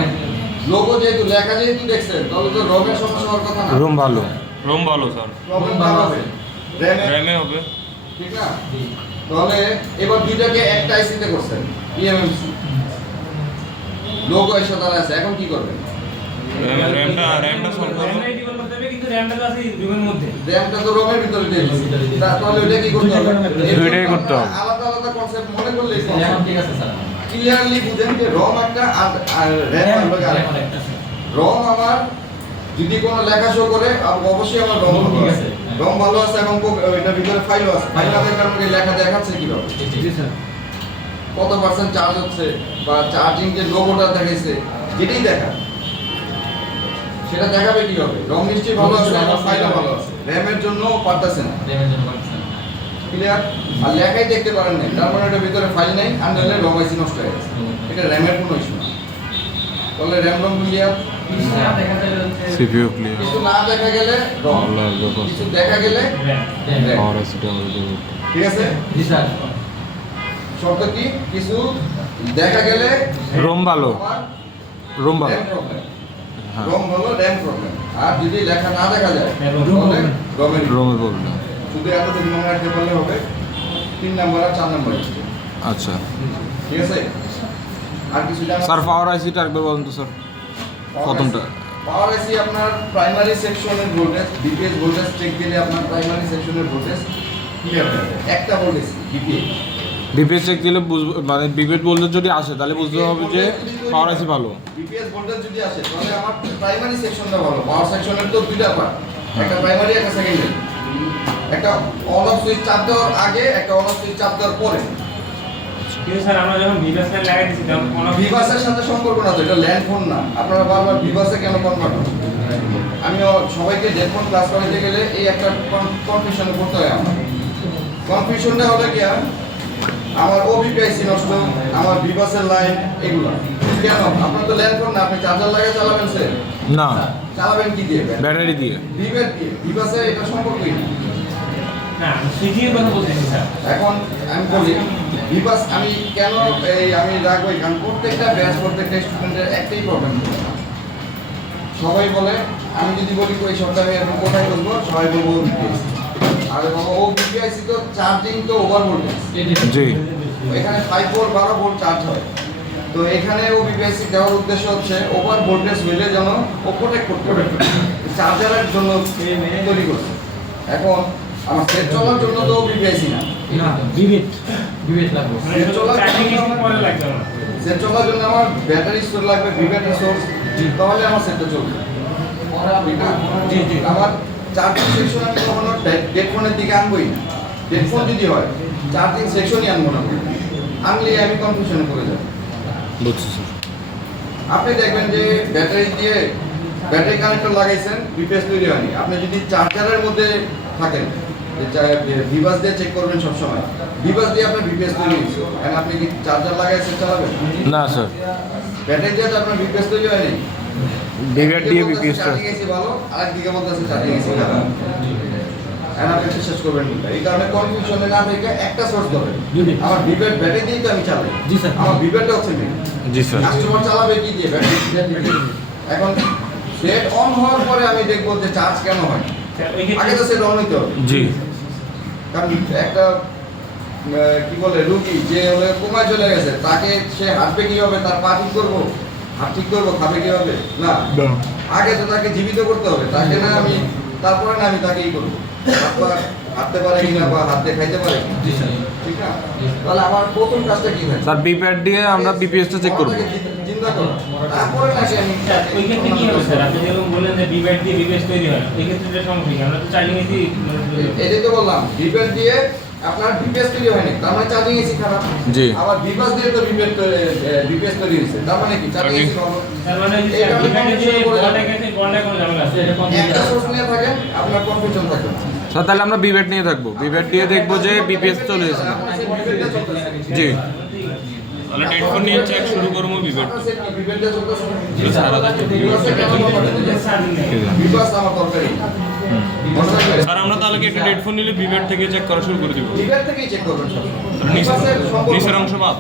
লোগো যেহেতু লেখা যেহেতু দেখছেন তাহলে তো রমের সমস্যা হওয়ার কথা না রুম ভালো রোম ভালো স্যার, প্রবলেম ভালো হবে র্যামে র্যামে হবে। ঠিক না তাহলে এবার দুইটাকে একটা আইসিতে করছেন ইএমএমসি লোগো এসে তারা আছে এখন কি করবেন র্যামটা সলভ করবো। র্যামটাই ডিফল্ট করতে হবে, কিন্তু র্যামটা তো আছে রিমের মধ্যে। র্যামটা তো রোমের ভিতরে দিয়ে দিচ্ছি তাহলে ওইটা কি করতে হবে দুইটাই করতে হবে। আলাদা আলাদা কনসেপ্ট মনে করলে এখন ঠিক আছে স্যার ক্লিয়ারলি বুঝেন যে রম একটা আর র্যাম হলো এখন একটা স্যার রম আমার যদি কোনো লেখা শো করে অবশ্যই আমার রম ঠিক ঠিক আছে। আছে রম ভালো আছে এবং এটার ভিতরে ফাইলও আছে ফাইল আছে কারণ এই লেখা দেখাচ্ছে কিভাবে জি স্যার কত পার্সেন্ট চার্জ হচ্ছে বা চার্জিং যে লোগোটা দেখাইছে যেটাই দেখা সেটা দেখাবে কিভাবে রম নিশ্চয়ই ভালো আছে এবং ফাইলও ভালো আছে র্যামের জন্য পারতেছে না র্যামের জন্য পাচ্ছেন ক্লিয়ার আর লেখাই দেখতে পারেন না তার মানে এটার ভিতরে ফাইল নাই আনলে রম আইসি নষ্ট হয়ে গেছে এটা র্যামের কোনো ইস্যু না তাহলে র্যাম রম ক্লিয়ার দেখা যায় হচ্ছে সিপিইউ ক্লিয়ার কিছু না দেখা গেলে রম কিছু দেখা গেলে র্যাম RAM। পাওয়ার আইসিটা আমরা দেবো ঠিক আছে জি স্যার শর্ত কি কিছু দেখা গেলে রুম ভালো আমার রুম ভালো র্যাম প্রবলেম হ্যাঁ রম হলো র্যাম প্রবলেম আর যদি লেখা না দেখা যায় ROM তাহলে রমের রুমের প্রবলেম শুধু এতটুকু মনে রাখতে পারলে হবে 3 নাম্বার আর 4 নাম্বার আচ্ছা ঠিক আছে আর কিছু জানা স্যার পাওয়ার আইসিটা একবার বলুন তো স্যার প্রথমটা পাওয়ার আইসি আপনার প্রাইমারি সেকশনের ভোল্টেজ ডিপিএস ভোল্টেজ চেক দিলে আপনার প্রাইমারি সেকশনের ভোল্টেজ ক্লিয়ার হয়ে যাবে একটা ভোল্টেজ ডিপিএস বিপিএস চেক দিলে বুঝবো মানে বিপিএস ভোল্টেজ যদি আসে তাহলে বুঝতে হবে যে পাওয়ার আইসি ভালো ডিপিএস ভোল্টেজ যদি আসে তাহলে আমার প্রাইমারি সেকশনটা ভালো পাওয়ার সেকশনের তো দুইটা পার্ট একটা প্রাইমারি একটা সেকেন্ডারি একটা অন অফ সুইচ চাপ দেওয়ার আগে একটা অন অফ সুইচ চাপ দেওয়ার পরে কিন্তু স্যার আমরা যখন ভিভাস লাইন লাগাই দিছি তখন কোনো ভিভাসের সাথে সম্পর্ক না তো এটা ল্যান্ড ফোন না আপনারা বারবার ভিভাসে কেন কনভার্ট হন আমি সবাইকে ডেটফোন ক্লাস করাতে গেলে এই একটা কনফিউশনে পড়তে হয় আমার কনফিউশনটা হলো কি আমার ওবিপিআইসি নষ্ট আমার ভিভাসের লাইন এগুলো কেন আপনার তো ল্যান্ড ফোন না আপনি চার্জার লাগিয়ে চালাবেন স্যার না চালাবেন কি দিয়ে ব্যাটারি দিয়ে ভিভের দিয়ে ভিভাসে এটা সম্পর্কই না না সিটির কথা বলতেছি স্যার। এখন আমি বলি ভিভাস আমি কেন আমি রাখবো কারণ প্রত্যেকটা ব্যাচ প্রত্যেকটা স্টুডেন্টের একটাই প্রবলেম সবাই বলে আমি যদি বলি ওই সপ্তাহে আমি এখন কোথায় বলবো সবাই বলবো বিপিআইসি আর ও বিপিআইসি তো চার্জিং তো ওভার ভোল্টেজ জি এখানে 5 ভোল্ট 12 ভোল্ট চার্জ হয় তো এখানে ও বিপিআইসি দেওয়ার উদ্দেশ্য হচ্ছে ওভার ভোল্টেজ হইলে যেন ও প্রোটেক্ট করতে পারে চার্জারের জন্য তৈরি করছে এখন আমার সেট চলার জন্য তো বিপিআইসি না না বিবিট বিবেট লাগবে মানে শুধু চার্জিং এসে পরে লাগবে না। সেট চলার জন্য আমার ব্যাটারি স্টোর লাগবে ব্যাটারি সোর্স তাহলে আমার সেটটা চলবে ঠিক না? জি জি আমার চার্জিং সেকশন আমি কখনো হেডফোনের দিকে আনবোই না হেডফোন যদি হয় চার্জিং সেকশনই আনবো না আনলে আমি কনফিউশনে পড়ে যাব বুঝছি স্যার আপনি দেখবেন যে ব্যাটারি কানেক্টর লাগাইছেন বিপিএস তৈরি হয়নি আপনি যদি চার্জারের মধ্যে থাকেন ভিভাস দিয়ে চেক করবেন সবসময় ভিভাস দিয়ে আপনার বিপিএস তৈরি হয়েছে কারণ আপনি কি চার্জার লাগাইছেন চালাবেন না স্যার ব্যাটারি দিয়ে তো আপনার বিপিএস তৈরি হয়নি ডিভাইড দিয়ে বিপিএসটা চার্জিং এসি ভালো আরেক দিকে বলতেছে চার্জিং এসি খারাপ এখন আপনি বিশ্বাস করবেন না এই কারণে কনফিউশনে না থেকে একটা সোর্স ধরেন আমার ভিভের ব্যাটারি দিয়ে তো আমি চালাই জি স্যার আমার ভিভেরটা হচ্ছে মেন জি স্যার কাস্টমার চালাবে কি দিয়ে ব্যাটারি এখন সেট অন হওয়ার পরে আমি দেখবো যে চার্জ কেন হয় স্যার, ওই আগে তো ক্ষেত্রে সেট অন হইতে হবে জি কারণ একটা কি বলে রুগী যে হলে কোমায় চলে গেছে তাকে সে হাঁটবে কিভাবে তার পা ঠিক করবো হাত ঠিক করবো খাবে কিভাবে না আগে তো তাকে জীবিত করতে হবে তাকে না আমি তারপরে না আমি তাকে ই করবো হাত পা হাঁটতে পারে কিনা বা হাত দিয়ে খাইতে পারে কিনা। জি স্যার ঠিক না তাহলে আমার প্রথম কাজটা কি হয় স্যার বিপ্যাড দিয়ে আমরা বিপিএসটা চেক করব চিন্তা করো তারপরে নাকি আমি স্যার, ওই ক্ষেত্রে কি হবে স্যার? আপনি যেরকম বললেন যে ডিভাইড দিয়ে বিবেস তৈরি হয়, এই ক্ষেত্রে এটা সমস্যা কি? আমরা তো চার্জিং এসি এটাই তো বললাম ভিভের দিয়ে আপনার বিপিএস তৈরি হয়নি তার মানে চার্জিং এসি খারাপ জি আবার বিপাস দিয়ে তো বিপিএস তৈরি হয়েছে তার মানে কি চার্জিং এসি ভালো তার মানে ওই যে স্যার, ডিভাইডে যে বলটা গেছে, বলটা কোনো ঝামেলা আছে। এটা একটা সোর্স নিয়ে থাকেন আপনার কনফিউশন থাকবে না স্যার তাহলে আমরা বিপ্যাড নিয়ে থাকবো বিপ্যাড দিয়ে দেখবো যে বিপিএস চলে এসেছে না। আপনার সেই বিভেদটা চলতেছে। জি তাহলে হেডফোন নিয়ে চেক শুরু করবো বিবেক। আপনার সেই বিভেদটা চলতেছে। সারা রাত বিপাসে কেন করবেন? চার্জিং নেই। বিপাস আমার দরকারই না। মনে রাখবেন, স্যার আমরা তাহলে কি একটা হেডফোন নিলে বিবেক থেকে চেক করা শুরু করে দিব? বিভেদ থেকেই চেক করবেন সব। নিচের বিপাসের সম্পর্ক নিচের অংশ বাদ?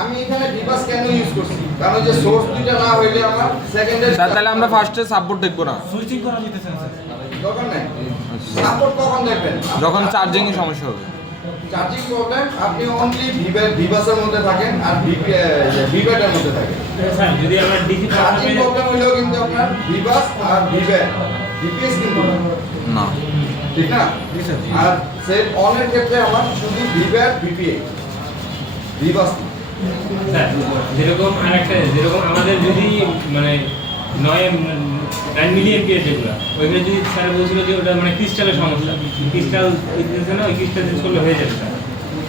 আমি এখানে ডিভাস কেন ইউজ করছি কারণ যে সোর্স দুইটা না হইলে আমার সেকেন্ডারি স্যার তাহলে আমরা ফার্স্টে সাপোর্ট দেখবো না সুইচিং করা যেতেছে না স্যার। দরকার নাই সাপোর্ট কখন দেখবেন যখন চার্জিং এ সমস্যা হবে। চার্জিং প্রবলেম আপনি অনলি ভিভাসের মধ্যে থাকেন আর ভিভ্যাটের মধ্যে থাকেন স্যার যদি আমরা ডিসি চার্জিং প্রবলেম হইলেও কিন্তু আপনার ভিভাস আর ভিভ্যাট ভিপিএস কিন্তু না। না ঠিক না আর সেট অনের ক্ষেত্রে আমার শুধু ভিভ্যাট ভিপিএ ভিভাস না। স্যার যেরকম আরেকটা যেরকম আমাদের যদি মানে 9 মিলিয়ন পিএস যেগুলো ওইগুলো যদি স্যার বলছিল যে ওটা মানে ক্রিস্টালের সমস্যা ক্রিস্টাল দিতেছে না ওই ক্রিস্টাল ইউজ করলে হয়ে যাবে স্যার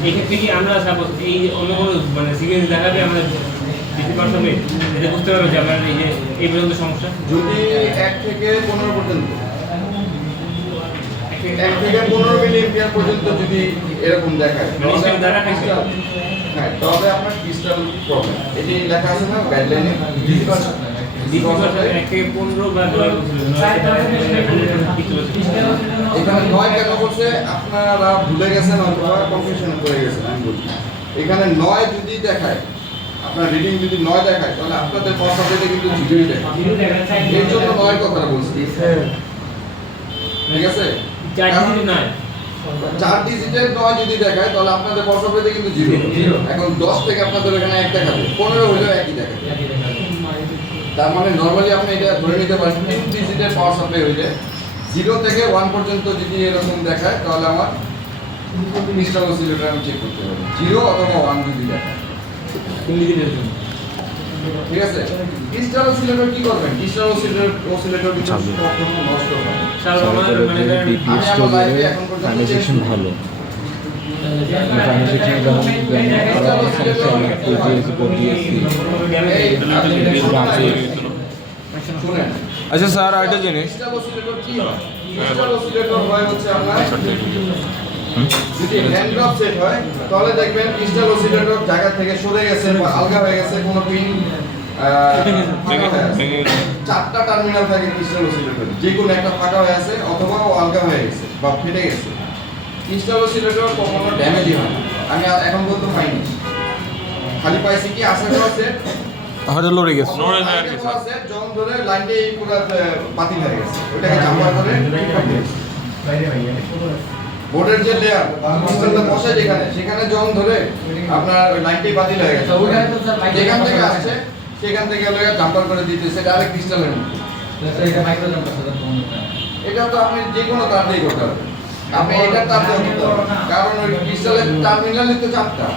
এই ক্ষেত্রে কি আমরা সাপোজ এই অন্য কোনো মানে সিগন্যাল দেখাবে আমরা ডিসি পার্সনে এটা বুঝতে পারবো যে আমার এই যে এই পর্যন্ত সমস্যা যদি 1 থেকে 15 পর্যন্ত 1 থেকে 15 মিলি এম্পিয়ার পর্যন্ত যদি এরকম দেখায় ক্রিস্টাল দ্বারা ক্রিস্টাল হ্যাঁ তবে আপনার ক্রিস্টাল প্রবলেম এটি লেখা আছে না গাইডলাইনে ডিসি পার্সনে 1 থেকে 15 বা 9 এখানে 9 কেন করছে আপনারা ভুলে গেছেন অথবা কনফিউশন করে গেছেন আমি বলি এখানে 9 যদি দেখায় আপনার রিডিং যদি 9 দেখায় তাহলে আপনাদের পাসওয়ার্ডে কিন্তু 0 দেখায় এর জন্য 9 কথাটা বলছি ঠিক আছে চার ডিজিট নয় 4 ডিজিটের 9 যদি দেখায় তাহলে আপনাদের পাসওয়ার্ডে কিন্তু 0 এখন 10 থেকে আপনাদের এখানে 1 দেখাবে 15 হলেও একই দেখাবে তার মানে নরমালি আপনি এটা ধরে নিতে পারেন 3 ডিজিটের পাওয়ার সাপ্লাই হইলে 0 থেকে 1 পর্যন্ত যদি এরকম দেখায় তাহলে আমার ক্রিস্টাল অসিলেটর আমি চেক করতে পারি 0 অথবা 1 যদি দেখায় ঠিক আছে ক্রিস্টাল অসিলেটর কি করবেন ক্রিস্টাল অসিলেটর কিন্তু কখনো নষ্ট হবে না। স্যার আমার মানে আমি আমার লাইফে এখন পর্যন্ত ট্রানজ্যাকশন ভালো শুনেন আচ্ছা স্যার আরেকটা জিনিস ক্রিস্টাল অসিলেটর কি হয় ক্রিস্টাল অসিলেটর হয় হচ্ছে আপনার যদি হ্যান্ড ড্রপ সেট হয় তাহলে দেখবেন ক্রিস্টাল অসিলেটর জায়গা থেকে সরে গেছে বা আলগা হয়ে গেছে কোনো পিন চারটা টার্মিনাল থাকে ক্রিস্টাল অসিলেটর যে কোনো একটা ফাঁকা হয়ে আছে অথবা ও আলগা হয়ে গেছে বা ফেটে গেছে ক্রিস্টাল অসিলেটর কখনো ড্যামেজই হয় না আমি এখন পর্যন্ত পাইনি খালি পাইছি কি আশা করা সেট হয়তো লড়ে গেছে নড়ে যায় আর কি স্যার। জং ধরে লাইনটা এই পুরো বাতিল হয়ে গেছে ওটাকে জাম্পার করে বোর্ডের যে লেয়ার ক্রিস্টালটা বসে যেখানে সেখানে জং ধরে আপনার ওই লাইনটাই বাতিল হয়ে গেছে যেখান থেকে আসছে সেখান থেকে লোক জাম্পার করে দিতেছে ডাইরেক্ট ক্রিস্টালের মধ্যে এটা তো আপনি যে কোনো তার দিয়ে করতে পারবেন আপনি এটা তার দিয়ে করতে পারবেন কারণ ওই ক্রিস্টালের টার্মিনালই তো চাপটা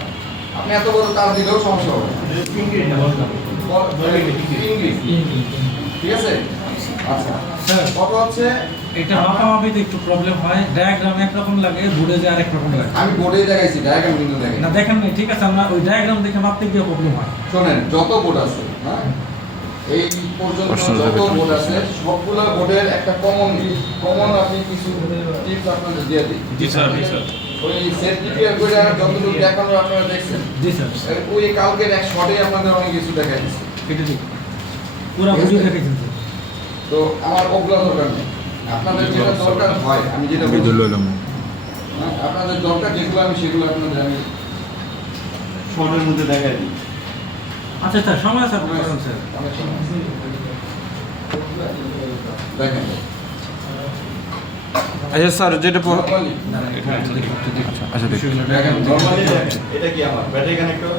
আপনি এত বড় তার দিলেও সমস্যা হবে না। ঠিক আছে আচ্ছা স্যার কথা হচ্ছে এটা মাপামাপিতে একটু প্রবলেম হয় ডায়াগ্রাম একরকম লাগে বোর্ডে যে আরেক রকম লাগে আমি বোর্ডে দেখাইছি ডায়াগ্রাম কিন্তু দেখেন না দেখেন না ঠিক আছে আমরা ওই ডায়াগ্রাম দেখে মাপতে গিয়ে প্রবলেম হয় শোনেন যত বোর্ড আছে হ্যাঁ এই পর্যন্ত যত বোর্ড আছে সবগুলো বোর্ডের একটা কমন আপনি কিছু টিপস আপনাদের দিয়ে দিই জি স্যার জি স্যার ওই সেট প্রিপেয়ার করে যতটুকু দেখানো আপনারা দেখছেন জি স্যার ওই কালকের এক শর্টে আপনাদের অনেক কিছু দেখাই দিচ্ছি এটা ঠিক পুরো বুঝে রেখেছেন স্যার তো আমার ওগুলো দরকার নেই আপনাদের যেটা দরকার হয় আমি যেটা বলি হ্যাঁ, আপনাদের দরকার যেগুলো আমি সেগুলো আপনাদের আমি শর্টের মধ্যে দেখাই দিই আচ্ছা স্যার সময় আছে আপনার স্যার অনেক সময়। দেখেন আচ্ছা স্যার যেটা normally আচ্ছা দেখুন দেখেন normally দেখেন, এটা কি আমার ব্যাটারি কানেক্টর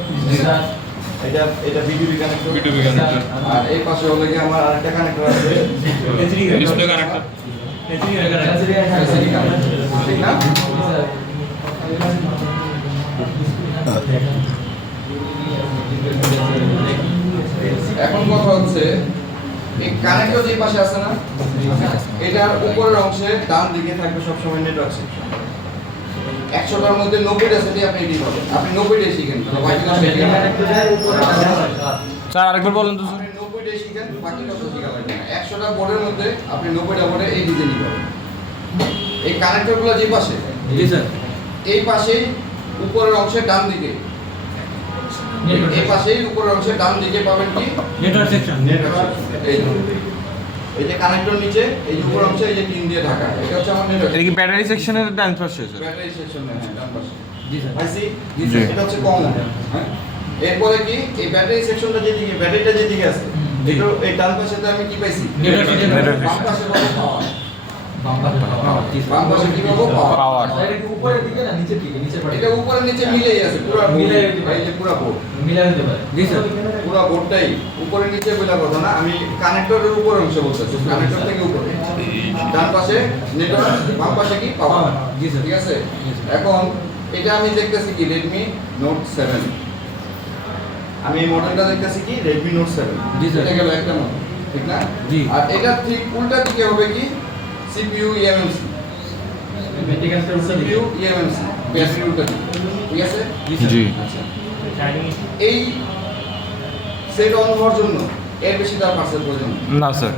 এটা বিডিবি কানেক্টর বিটুবি কানেক্টর আর এই পাশে হলো কি আমার আরেকটা কানেক্টর আছে ডিসপ্লে কানেক্টর LCD কানেক্টর ঠিক না এখন কথা হচ্ছে এই কানেক্টর যে পাশে আছে না এটার উপরের অংশে ডান দিকে থাকবে সবসময় নেটওয়ার্ক সেকশন 100টার মধ্যে 90টা সেটই আপনি এটি পাবেন আপনি 90টাই শিখেন বাকিটা শিখেন স্যার আরেকবার বলেন তো স্যার আপনি 90টাই শিখেন বাকিটা তো শেখা লাগবে না 100টা বোর্ডের মধ্যে আপনি 90টা বোর্ডে এই ডিজাইনই পাবেন এই কানেক্টরগুলো যে পাশে জি স্যার এই পাশেই উপরের অংশে ডান দিকে এই পাশেই উপরের অংশে ডান দিকে পাবেন কি নেটওয়ার্ক সেকশন এই যে কানেক্টর নিচে এই যে উপর অংশে এই যে পিন দিয়ে ঢাকা এটা হচ্ছে আমার নেটওয়ার্ক এটা কি ব্যাটারি সেকশনের ডান পাশে স্যার ব্যাটারি সেকশন হ্যাঁ ডান পাশে জি স্যার আইসি জি। এটা হচ্ছে কমন হ্যাঁ এরপরে কি এই ব্যাটারি সেকশনটা যেদিকে ব্যাটারিটা যেদিকে আছে এটা এই ডান পাশেতে আমি কি পাইছি Network বাম পাশে পাবো পাওয়ার বাম পাশে বাম পাশে কি পাবো পাওয়ার পাওয়ার স্যার এটা উপরের দিকে না নিচের দিকে নিচের পাশে এটা উপরে নিচে মিলেই আছে পুরো মিলে এই যে পুরো বোর্ড মিলাই দিতে পারে জি স্যার পুরো বোর্ডটাই উপরে নিচে বলা কথা না আমি কানেক্টরের উপরের অংশ বলতেছি কানেক্টর থেকে উপরে ডান পাশে নেটওয়ার্ক বাম পাশে কি পাওয়ার জি স্যার ঠিক আছে এখন এটা আমি দেখতেছি কি Redmi Note 7 আমি এই মডেলটা দেখতেছি কি Redmi Note 7 জি স্যার। এটা গেল একটা মডেল ঠিক না জি। আর এটা ঠিক উল্টা দিকে হবে কি CPU eMMC ব্যাটারি কানেক্টর উল্টো দিকে CPU eMMC ব্যাটারি উল্টা দিকে ঠিক আছে জি আচ্ছা চার্জিং এই সেট অন হওয়ার জন্য এর বেশি তার পার্সেল প্রয়োজন নেই। না স্যার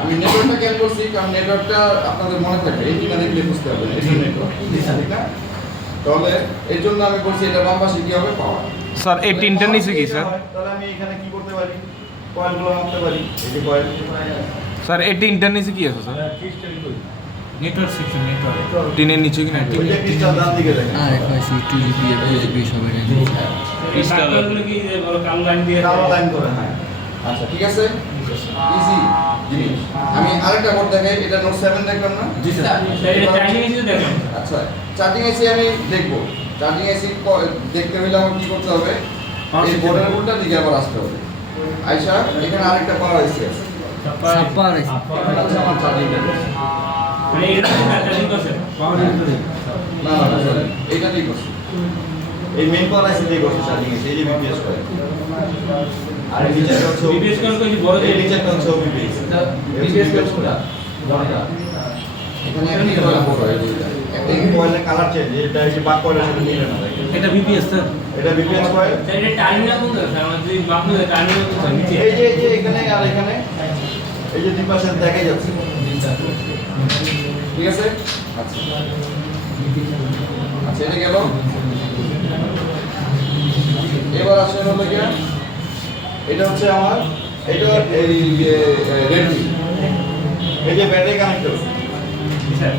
আমি নেটওয়ার্কটা খেয়াল করছি কারণ নেটওয়ার্কটা আপনাদের মনে থাকবে এই কিনা দেখলে বুঝতে হবে এটা নেটওয়ার্ক ঠিক না তাহলে এর জন্য আমি বলছি এটা বাম পাশে কি হবে পাওয়ার স্যার এই তিনটার নিচে কি স্যার তাহলে আমি এখানে কি করতে পারি কয়েলগুলো মাপতে পারি এই যে কয়েল স্যার এই তিনটার নিচে কি আছে স্যার নেটওয়ার্ক সেকশন নেটওয়ার্ক টিনের নিচে কি না ওই যে ক্রিস্টাল ডান দিকে দেখেন আর এফআইসি 2GB আর 2GB সবের এই সার্কেলগুলো কি যে বড় কালো লাইন দিয়ে কালো লাইন করে হ্যাঁ আচ্ছা ঠিক আছে ইজি জিনিস আমি আরেকটা বোর্ড দেখাই এটা নোট 7 দেখলাম না জি স্যার এটা চার্জিং এসে দেখেন আচ্ছা চার্জিং এসি আমি দেখবো চার্জিং এসি দেখতে হলে আমার কি করতে হবে এই বোর্ডের উল্টা দিকে আবার আসতে হবে আয়শা এখানে আরেকটা পাওয়ার এসি আছে ছাপ্পার আছে এটা হচ্ছে আমার চার্জিং মানে এটা চার্জিং করছে পাওয়ার ইনপুট না না sorry, এইটা দিয়ে করছি এই মেইন পাওয়ার এসি দিয়ে করছি চার্জিং এসি এই যে বিপিএস করে আর এই নিচেটা হচ্ছে বিপিএস কল করে বড় এই যে নিচেটা হচ্ছে বিপিএস বিপিএস কোডটা দরকার এখানে একটি কয়েল বড় এই দুইটা একটা কয়েলের কালার চেঞ্জ এটা এই যে বাক কয়েলের সাথে মিলে না দেখেন এটা বিপিএস স্যার এটা বিপিএস কয়েল এটা টার্মিনাল কোন আছে আমাদের যদি বাপু টার্মিনাল কোন নিচে এই যে এখানে আর এখানে এই যে দুই পাশে দেখা যাচ্ছে ঠিক আছে আচ্ছা আচ্ছা এটা গেল এবার আসেন হলো কি এটা হচ্ছে আমার এটা এই Redmi এই যে ব্যাটারি কানেক্টর স্যার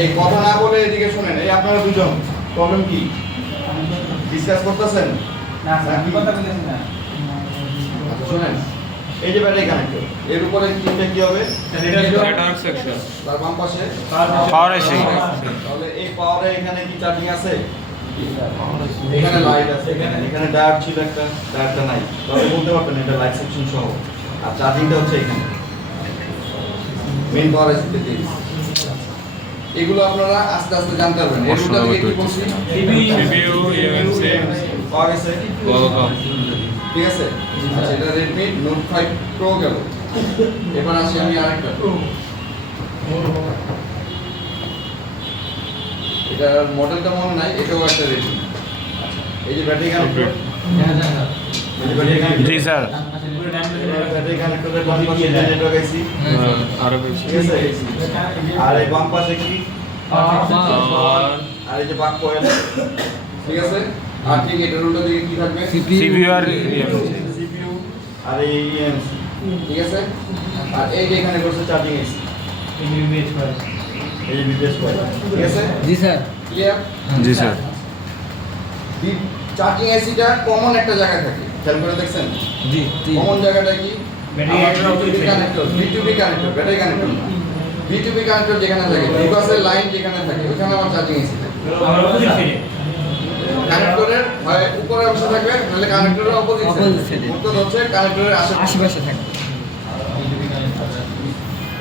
এই কথা না বলে এদিকে শুনেন এই আপনারা দুজন প্রবলেম কি ডিসকাস করতেছেন না স্যার কি কথা বলেছেন না আচ্ছা শুনেন এই যে ব্যাটারি কানেক্টর এর উপরে কিনতে কি হবে নেটওয়ার্ক সেকশন তার বাম পাশে পাওয়ার এসে তাহলে এই পাওয়ারে এখানে কি চার্জিং আছে এখানে লাইট আছে এখানে ডায়োড ছিল একটা ডায়োডটা নাই তাহলে বলতে পারবেন এটা লাইট সেকশন সহ আর চার্জিংটা হচ্ছে এখানে মেইন পাওয়ার এসিতে দিয়ে দিচ্ছি। এগুলো আপনারা আস্তে আস্তে জানতে পারবেন এগুলো থেকে কি বলছি CPU eMMC পাওয়া গেছে Qualcomm ঠিক আছে আচ্ছা এটা Redmi Note 5 Pro গেল এবার আসি আমি আরেকটা এটার মডেলটা মনে নাই এটাও একটা Redmi এই যে ব্যাটারি কানেক্টর হ্যাঁ জানা এই যে ব্যাটারি কানেক্টর জি স্যার ব্যাটারি কানেক্টরের বাম পাশে নেটওয়ার্ক আইসি আরো বেশি ঠিক আছে আর এই বাম পাশে কি পাওয়ার আর এই যে বাক কয়েল ঠিক আছে আর ঠিক এটার উল্টো দিকে কি থাকবে সিপিইউ আর CPU আর এই EMC ঠিক আছে আর এই যে এখানে করছে চার্জিং এসি বিপিএস কল এই যে বিপিএস কয়েল ঠিক আছে জি স্যার ক্লিয়ার জি স্যার চার্জিং এসিটা কমন একটা জায়গায় থাকে খেয়াল করে দেখছেন জি কমন জায়গাটা কি battery connector B2B connector battery connector B2B connector যেখানে থাকে বিবাসের লাইন যেখানে থাকে ওখানে আমার চার্জিং এসি থাকে আমরা অপোজিট সাইডে কানেক্টরের হয় উপরের অংশ থাকবে নাহলে কানেক্টরের অপোজিট Opposite সাইডে side এ। মূলত হচ্ছে কানেক্টরের আশেপাশে থাকে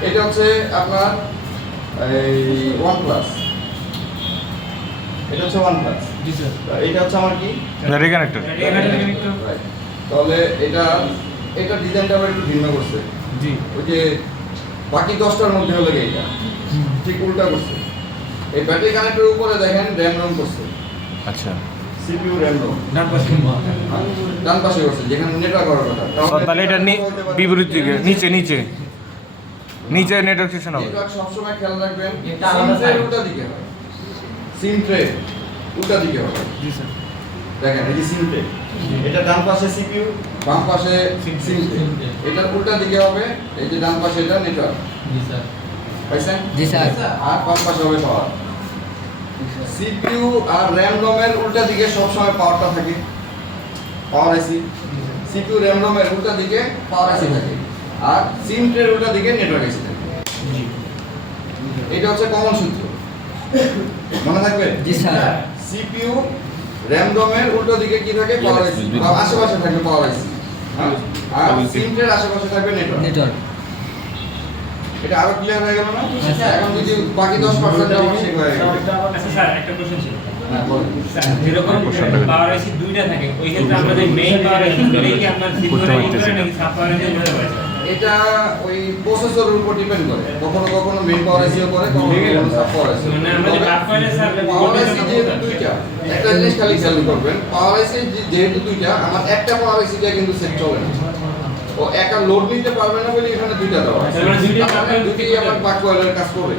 এটা হচ্ছে আপনার এই OnePlus এটা হচ্ছে OnePlus জি স্যার এটা হচ্ছে আমার কি ব্যাটারি কানেক্টর Right. তাহলে এটা ডিজাইনটা আবার একটু ভিন্ন করছে জি ওই যে বাকি 10টার মধ্যে হলো গিয়ে এটা ঠিক উল্টা করছে এই ব্যাটারি কানেক্টরের উপরে দেখেন RAM ROM করছে আচ্ছা CPU RAM ROM ডান পাশে ডান পাশে করছে যেখানে নেটওয়ার্ক করার কথা স্যার তাহলে এটা বিপরীত দিকে নিচে নিচে নিচে নেটওয়ার্ক সেকশন হবে নেটওয়ার্ক সবসময় খেয়াল রাখবেন এটা আলাদা সিম ট্রে side। উল্টা দিকে হবে সিম ট্রে উল্টা দিকে হবে জি স্যার দেখেন এই যে সিম ট্রে এটা ডান পাশে CPU বাম পাশে সিম ট্রে এটার উল্টা দিকে হবে এই যে ডান পাশে এটা নেটওয়ার্ক জি স্যার পাইছেন জি স্যার আর বাম পাশে হবে পাওয়ার CPU আর RAM ROM এর উল্টা দিকে সব সময় পাওয়ারটা থাকে পাওয়ার আইসি, সিপিইউ র্যাম রোমের উল্টা দিকে পাওয়ার আইসি থাকে, আর সিম ট্রের উল্টা দিকে নেটওয়ার্ক আইসি থাকে। এটা হচ্ছে কমন সূত্র, মনে থাকবে? জি স্যার। সিপিইউ র্যাম রোমের উল্টো দিকে কি থাকে? পাওয়ার আইসি, বা আশেপাশে থাকবে পাওয়ার আইসি, আর সিম ট্রের আশেপাশে থাকবে নেটওয়ার্ক। নেটওয়ার্ক। এটা আরো ক্লিয়ার হয়ে গেল না? এখন যদি বাকি 10% আমার শেখ হয়ে গেল। আচ্ছা স্যার, একটা কোশ্চেন ছিল। হ্যাঁ, বলুন। স্যার, যেরকম পাওয়ার আইসি দুইটা থাকে, ওই ক্ষেত্রে আমরা যে মেইন পাওয়ার আইসি করে কি আপনার সিপিইউ ইউজ করে নাকি সাব পাওয়ার আইসি করতে পারে? এটা ওই প্রসেসরের উপর ডিপেন্ড করে, কখনো কখনো মেইন পাওয়ার আইসিও করে, কখনো কখনো সাব পাওয়ার আইসি। মানে আমরা যে বাদ পাইলে স্যার পাওয়ার আইসি যেহেতু দুইটা, একটা জিনিস খালি খেয়াল করবেন, পাওয়ার আইসি যেহেতু দুইটা, আমার একটা পাওয়ার আইসি দিয়ে কিন্তু সেট চলে না। ও একা লোড নিতে পারবে না বলে এখানে দুইটা দেওয়া আছে। মানে দুইটা দুইটাই আবার বাক কয়েলের কাজ করে,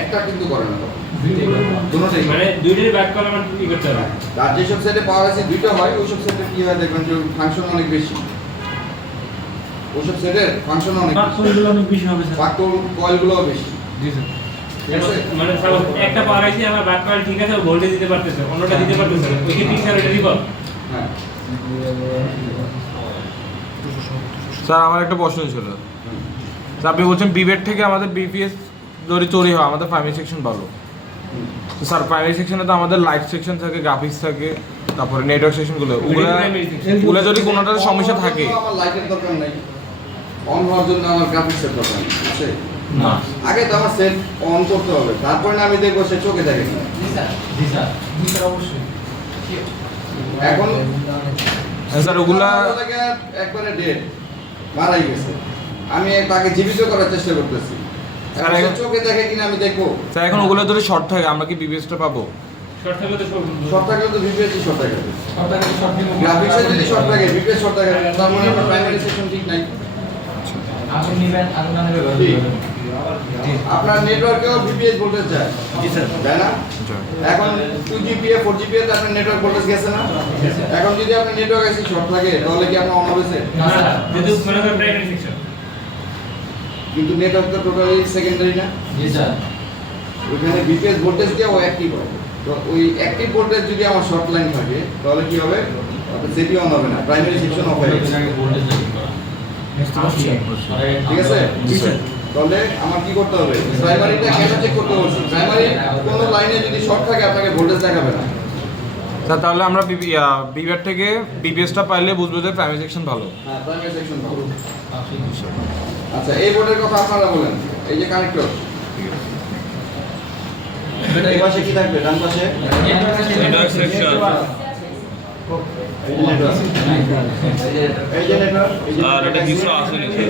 একটা কিন্তু করে না। দুটোই মানে দুইটাই ব্যাক কল আমরা কি করতে হবে? আর যেসব সেটে পাওয়ার আইসি দুইটা হয়, ওইসব সেটে কি হয় দেখবেন যে ফাংশন অনেক বেশি, ওইসব সেটের ফাংশন অনেক বেশি, বাক্যগুলো অনেক বেশি হবে স্যার। বাক কয়েলগুলোও বেশি। জি স্যার। ঠিক আছে? মানে সাপোজ একটা পাওয়ার আইসি আমার ব্যাক কল ঠিক আছে, ভোল্টেজ দিতে পারতেছে, অন্যটা দিতে পারতেছে না, ওই ক্ষেত্রে স্যার এটা রিভলভ। হ্যাঁ। স্যার আমার একটা প্রশ্ন ছিল, স্যার আপনি বলছেন বিবেট থেকে আমাদের বিপিএস যদি চুরি হয় আমাদের প্রাইমারি সেকশন ভালো, তো স্যার প্রাইমারি সেকশনে তো আমাদের লাইট সেকশন থাকে, গ্রাফিক্স থাকে, তারপরে নেটওয়ার্ক সেকশনগুলো, ওগুলো যদি কোনোটার সমস্যা থাকে। আমার লাইটের দরকার নাই, অন হওয়ার জন্য আমার গ্রাফিক্সের দরকার নেই, ঠিক আছে? না আগে তো আমার সেট অন করতে হবে, তারপরে না আমি দেখবো সে চোখে দেখে কিনা। জি স্যার। জি স্যার। জি স্যার, অবশ্যই। এখন স্যার ওগুলা একবারে ডেড, মারাই গেছে, আমি তাকে জীবিত করার চেষ্টা করতেছি, স্যার, এখন সে এখন- চোখে দেখে কিনা আমি দেখবো। স্যার এখন ওগুলো যদি শর্ট থাকে আমরা কি বিপিএসটা পাবো? শর্ট থাকলে তো শর্ট থাকলে তো ভিপিএস শর্ট থাকে, সরকারি শর্ট ফিল্ম গ্রাফিক্সে যদি শর্ট থাকে ভিপিএস শর্ট থাকে, তার মানে আপনার প্রাইমারি সেকশন ঠিক নাই। আপনি নেবেন, আপনি না নেবেন ব্যবহার করবেন। আপনার নেটওয়ার্কেও ভিপিএস ভোল্টেজ যায়, জি স্যার। তাই না? এখন 2GPA 4GPA তে আপনার নেটওয়ার্ক ভোল্টেজ গেছে না? এখন যদি আপনার নেটওয়ার্ক এসে শর্ট থাকে তাহলে কি আপনার অন হবে set? না স্যার। যেহেতু মনে করেন প্রাইমারি সেকশন, কিন্তু নেটওয়ার্ক তো টোটালি সেকেন্ডারি না, জি স্যার। ওইখানে ভিপিএস ভোল্টেজ দিয়ে ও অ্যাক্টিভ হয়। তো ওই অ্যাক্টিভ ভোল্টেজ যদি আমার শর্ট লাইন থাকে তাহলে কি হবে? আপনার সেটি অন হবে না, প্রাইমারি সেকশন অফ হয়ে যাবে, ভোল্টেজ রেটিং করা। ঠিক আছে? জি স্যার। তাহলে আমার কি করতে হবে? প্রাইমারিটা কেন চেক করতে বলছি? প্রাইমারি কোনো লাইনে যদি শর্ট থাকে আপনাকে ভোল্টেজ দেখাবে না। স্যার তাহলে আমরা বিবেট থেকে বিপিএসটা পাইলে বুঝবো যে প্রাইমারি সেকশন ভালো। হ্যাঁ, প্রাইমারি সেকশন ভালো। আচ্ছা, এই বোর্ডের কথা আপনারা বলেন, এই যে কানেক্টর, এই পাশে কি থাকবে? ডান পাশে নেটওয়ার্ক সেকশন এই যে নেটওয়ার্ক, এই যে নেটওয়ার্ক, এই যে আর এটা কিছু আছে নাকি?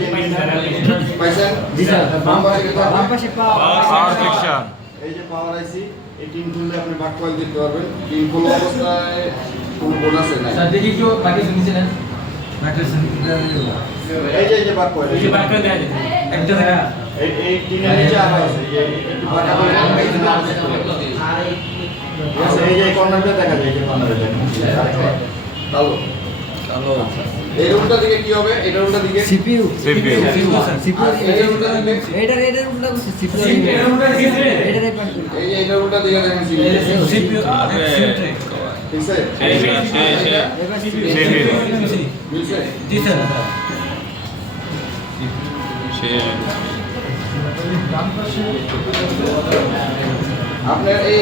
পাইছেন? জি স্যার। বাম পাশে কি থাকবে? বাম পাশে পাওয়ার সেকশন। এই যে পাওয়ার আইসি, এই টিন খুললে আপনি বাক কয়েল দিতে পারবেন। টিন খোলা অবস্থায় কোনো বোর্ড আছে না? স্যার দেখি একটু বাকি নিচে নেন। এই যে বাক কয়েল, এই যে ব্যাক কল দেয়া যায় একটা দেখা এই টিনের নিচে আরো আছে, এই যে একটু বাঁকা করে এই যে আছে, এই যে কর্নারটা দেখা যায়, এই যে কর্নারে দেখেন কালো কালো। এই রুমটা দিকে কি হবে? এটা রুমটা দিকে সিপিইউ। CPU CPU. আর এই রুমটা দিকে এটার উল্টা করছে সিপিইউ। এটার পয়েন্ট করি। এই যে এটা রুমটা দিকে দেখেন সিপিইউ, সিপিইউ আরে ঠিক আছে? এবার CPU বুঝছে? জি স্যার। সে আপনার এই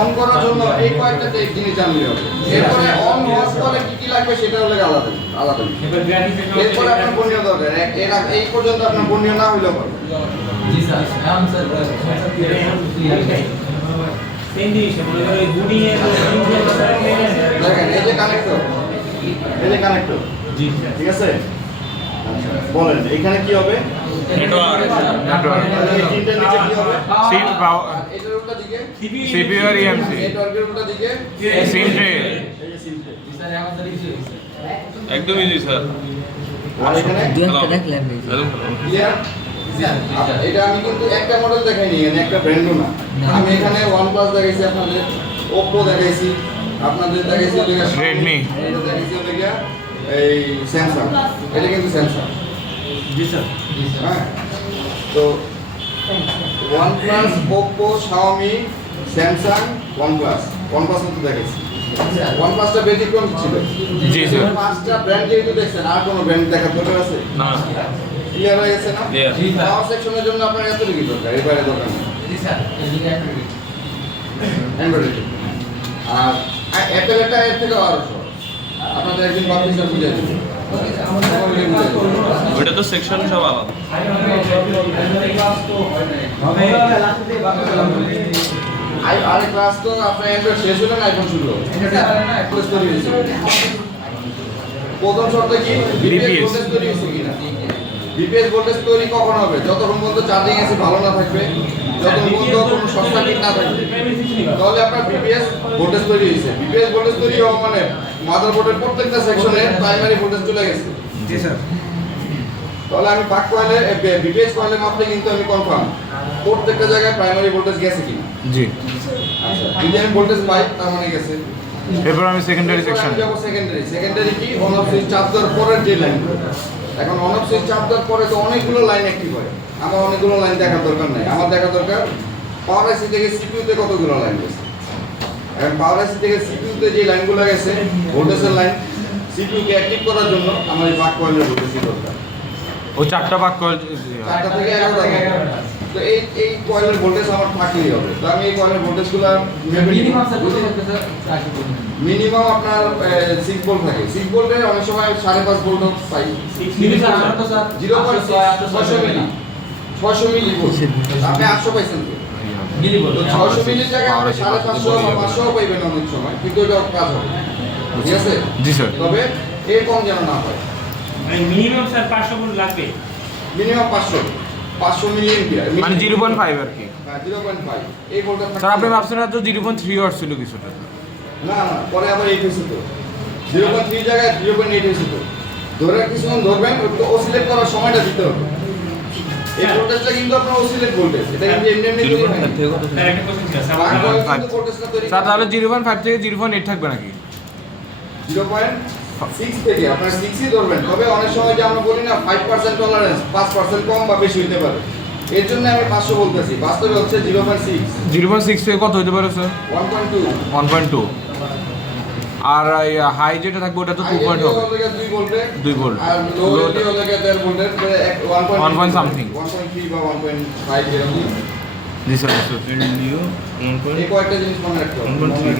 অন করার জন্য এই কয়েকটা জিনিস জানলে হবে। এরপরে অন হওয়ার পরে কি কি লাগবে সেটা হলে আলাদা আলাদা। এবার গ্রাফিক্স এরপরে আপনার বর্ণীয় দরকার, এই পর্যন্ত আপনার বর্ণীয় না হইলেও পারবে। জি স্যার। এখন স্যার সেম জিনিস, মনে করেন ওই বুডিং এর দেখেন এই যে কানেক্টর, এই যে কানেক্টর, জি ঠিক আছে? বলেন এখানে কি হবে? নেটওয়ার্ক নেটওয়ার্ক এই তিনটার নিচে কি হবে? সিম পাওয়ার এটার উল্টা দিকে CPU আর EMC নেটওয়ার্কের উল্টা দিকে সিম ট্রে। এই যে সিম ট্রে। জি স্যার, এখন স্যার কিছু একদম ইজি স্যার। আর এখানে দুই একটা দেখলাম এই যে। একদম ক্লিয়ার? এটা আমি কিন্তু একটা মডেল দেখাইনি, এখানে একটা ব্র্যান্ডও না। আমি এখানে OnePlus দেখাইছি আপনাদের, Oppo দেখাইছি আপনাদের, দেখাইছি ওদিকে Redmi। এটা দেখাইছি ওদিকে এই Samsung, এটা কিন্তু Samsung। জি স্যার। হ্যাঁ, তো OnePlus, Oppo, Xiaomi, Samsung, OnePlus কিন্তু দেখাইছি। OnePlus-টা ব্যতিক্রম ছিল। জি, স্যার। 5টা ব্র্যান্ড যেহেতু দেখছেন, আর কোনো ব্র্যান্ড দেখার দরকার আছে? না ক্লিয়ার হয়ে গেছে না? Clear. পাওয়ার সেকশনের জন্য আপনার এতটুকুই দরকার, এর বাইরে দরকার নেই। Android। আর অ্যাপেলেরটা এর থেকেও আরো সহজ। আপনাদের একদিন বাপি স্যার বুঝিয়ে দেবে। ওইটা তো সেকশন সব আলাদা। আরে ক্লাস তো আপনার অ্যান্ড্রয়েড শেষ হলে না আইফোন শুরু হবে। Plus তৈরি হয়েছে। প্রথম শর্ত কি? BPS ভোল্টেজ তৈরি হয়েছে কিনা? বিপিএস ভোল্টেজ তৈরি কখন হবে? যতক্ষণ পর্যন্ত চার্জিং এসে ভালো না থাকবে, যতক্ষণ পর্যন্ত কোনো শর্ট সার্কিট না থাকবে, তাহলে আপনার বিপিএস ভোল্টেজ তৈরি হয়েছে। বিপিএস ভোল্টেজ তৈরি হওয়া মানে মাদারবোর্ডের প্রত্যেকটা সেকশনে প্রাইমারি ভোল্টেজ চলে গেছে। জি স্যার। তাহলে আমি পাক কয়েলে বিপিএস কয়েলে মাপলে কিন্তু আমি কনফার্ম প্রত্যেকটা জায়গায় প্রাইমারি ভোল্টেজ গেছে কিনা। জি। আচ্ছা, যদি আমি ভোল্টেজ পাই তার মানে গেছে। এরপর আমি সেকেন্ডারি সেকশন। সেকেন্ডারি কি? অন অফ সুইচ চাপ দেওয়ার পরের যে লাইন। এখন অন অফ সুইচ চাপ দেওয়ার পরে তো অনেকগুলো লাইন অ্যাক্টিভ হয়। আমার অনেকগুলো লাইন দেখার দরকার নাই। আমার দেখা দরকার পাওয়ার আইসি থেকে সিপিইউতে কতগুলো লাইন গেছে। এখন পাওয়ার আইসি থেকে সিপিইউতে যে লাইনগুলো গেছে, ভোল্টেজের লাইন, সিপিইউকে অ্যাক্টিভ করার জন্য আমার এই বাক কয়েলের ভোল্টেজ দরকার। ও 4টা বাক কয়েল। 4টা থেকে 11টা। তো এই কয়েলের ভোল্টেজ আমার থাকলেই হবে। তো আমি এই কয়েলের ভোল্টেজগুলো মিনিমাম স্যার কত থাকবে স্যার? মিনিমাম আপনার 6 ভোল্ট থাকে। 6 ভোল্টে অনেক সময় 5.5 ভোল্ট পাই। স্যার আমরা তো স্যার 0.6 মিলি 600 মিলি ভোল্ট। আপনি 800 পাইছেন তো? মিলি বলবো। তো 600 মিলির জায়গায় আপনি 550 বা 500 পাইবেন অনেক সময়, কিন্তু এটা কাজ হবে। ঠিক আছে? জি স্যার। তবে এর কম যেন না হয়। মানে মিনিমাম স্যার 500 ভোল্ট লাগবে। Minimum 500 milli ampere. মানে 0.5 আর কি। 0.5 এই ভোল্টটা স্যার আপনি ভাবছেন না তো 0.3 ওয়াট ছিল কিছুটা? না না, পরে আবার 8 হয়েছে তো। 0.3 জায়গায় 0.8 হয়েছে তো। ধরে কিছুক্ষণ ধরবেন, একটু অসিলেট করার সময়টা দিতে হবে। এই ভোল্টেজটা কিন্তু আপনার অসিলেট ভোল্টেজ। এটা কিন্তু এমনি তৈরি হয় না। স্যার একটা কোশ্চেন ছিল স্যার বাক আমার- কয়েল কিন্তু ভোল্টেজটা তৈরি স্যার তাহলে 0.5 থেকে 0.8 থাকবে নাকি? 0.6 থেকে আপনার 6ই ধরবেন। তবে অনেক সময় যে আমরা বলি না 5% টলারেন্স, 5% কম বা বেশি হতে পারে। এর জন্য আমি 500 বলতেছি। বাস্তবে হচ্ছে 0.6, 0.6 থেকে কত হতে পারে স্যার? 1.2। 1.2। আর হাই যেটা থাকবে ওটা তো 2 পয়েন্ট হবে। 2 ভোল্টে। 2 ভোল্ট। আর লো এলডি হলো 1.5 ভোল্টের, 1 point something। 1.3 বা 1.5 এরকম। জি স্যার স্যার। এলডিও এই কয়েকটা জিনিস মনে রাখতে হবে। 1.3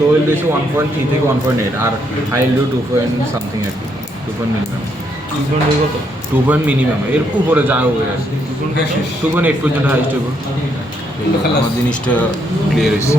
লো এলডিও 1.3 থেকে 1.8 আর হাই এলডিও 2 পয়েন্ট সামথিং আর কি। 2 পয়েন্ট মিনিমাম। 2 পয়েন্ট মিনিমাম এর উপরে যা হবে আর 2.8 পর্যন্ত হাইস্ট হবে। আমার জিনিসটা ক্লিয়ার হয়েছে।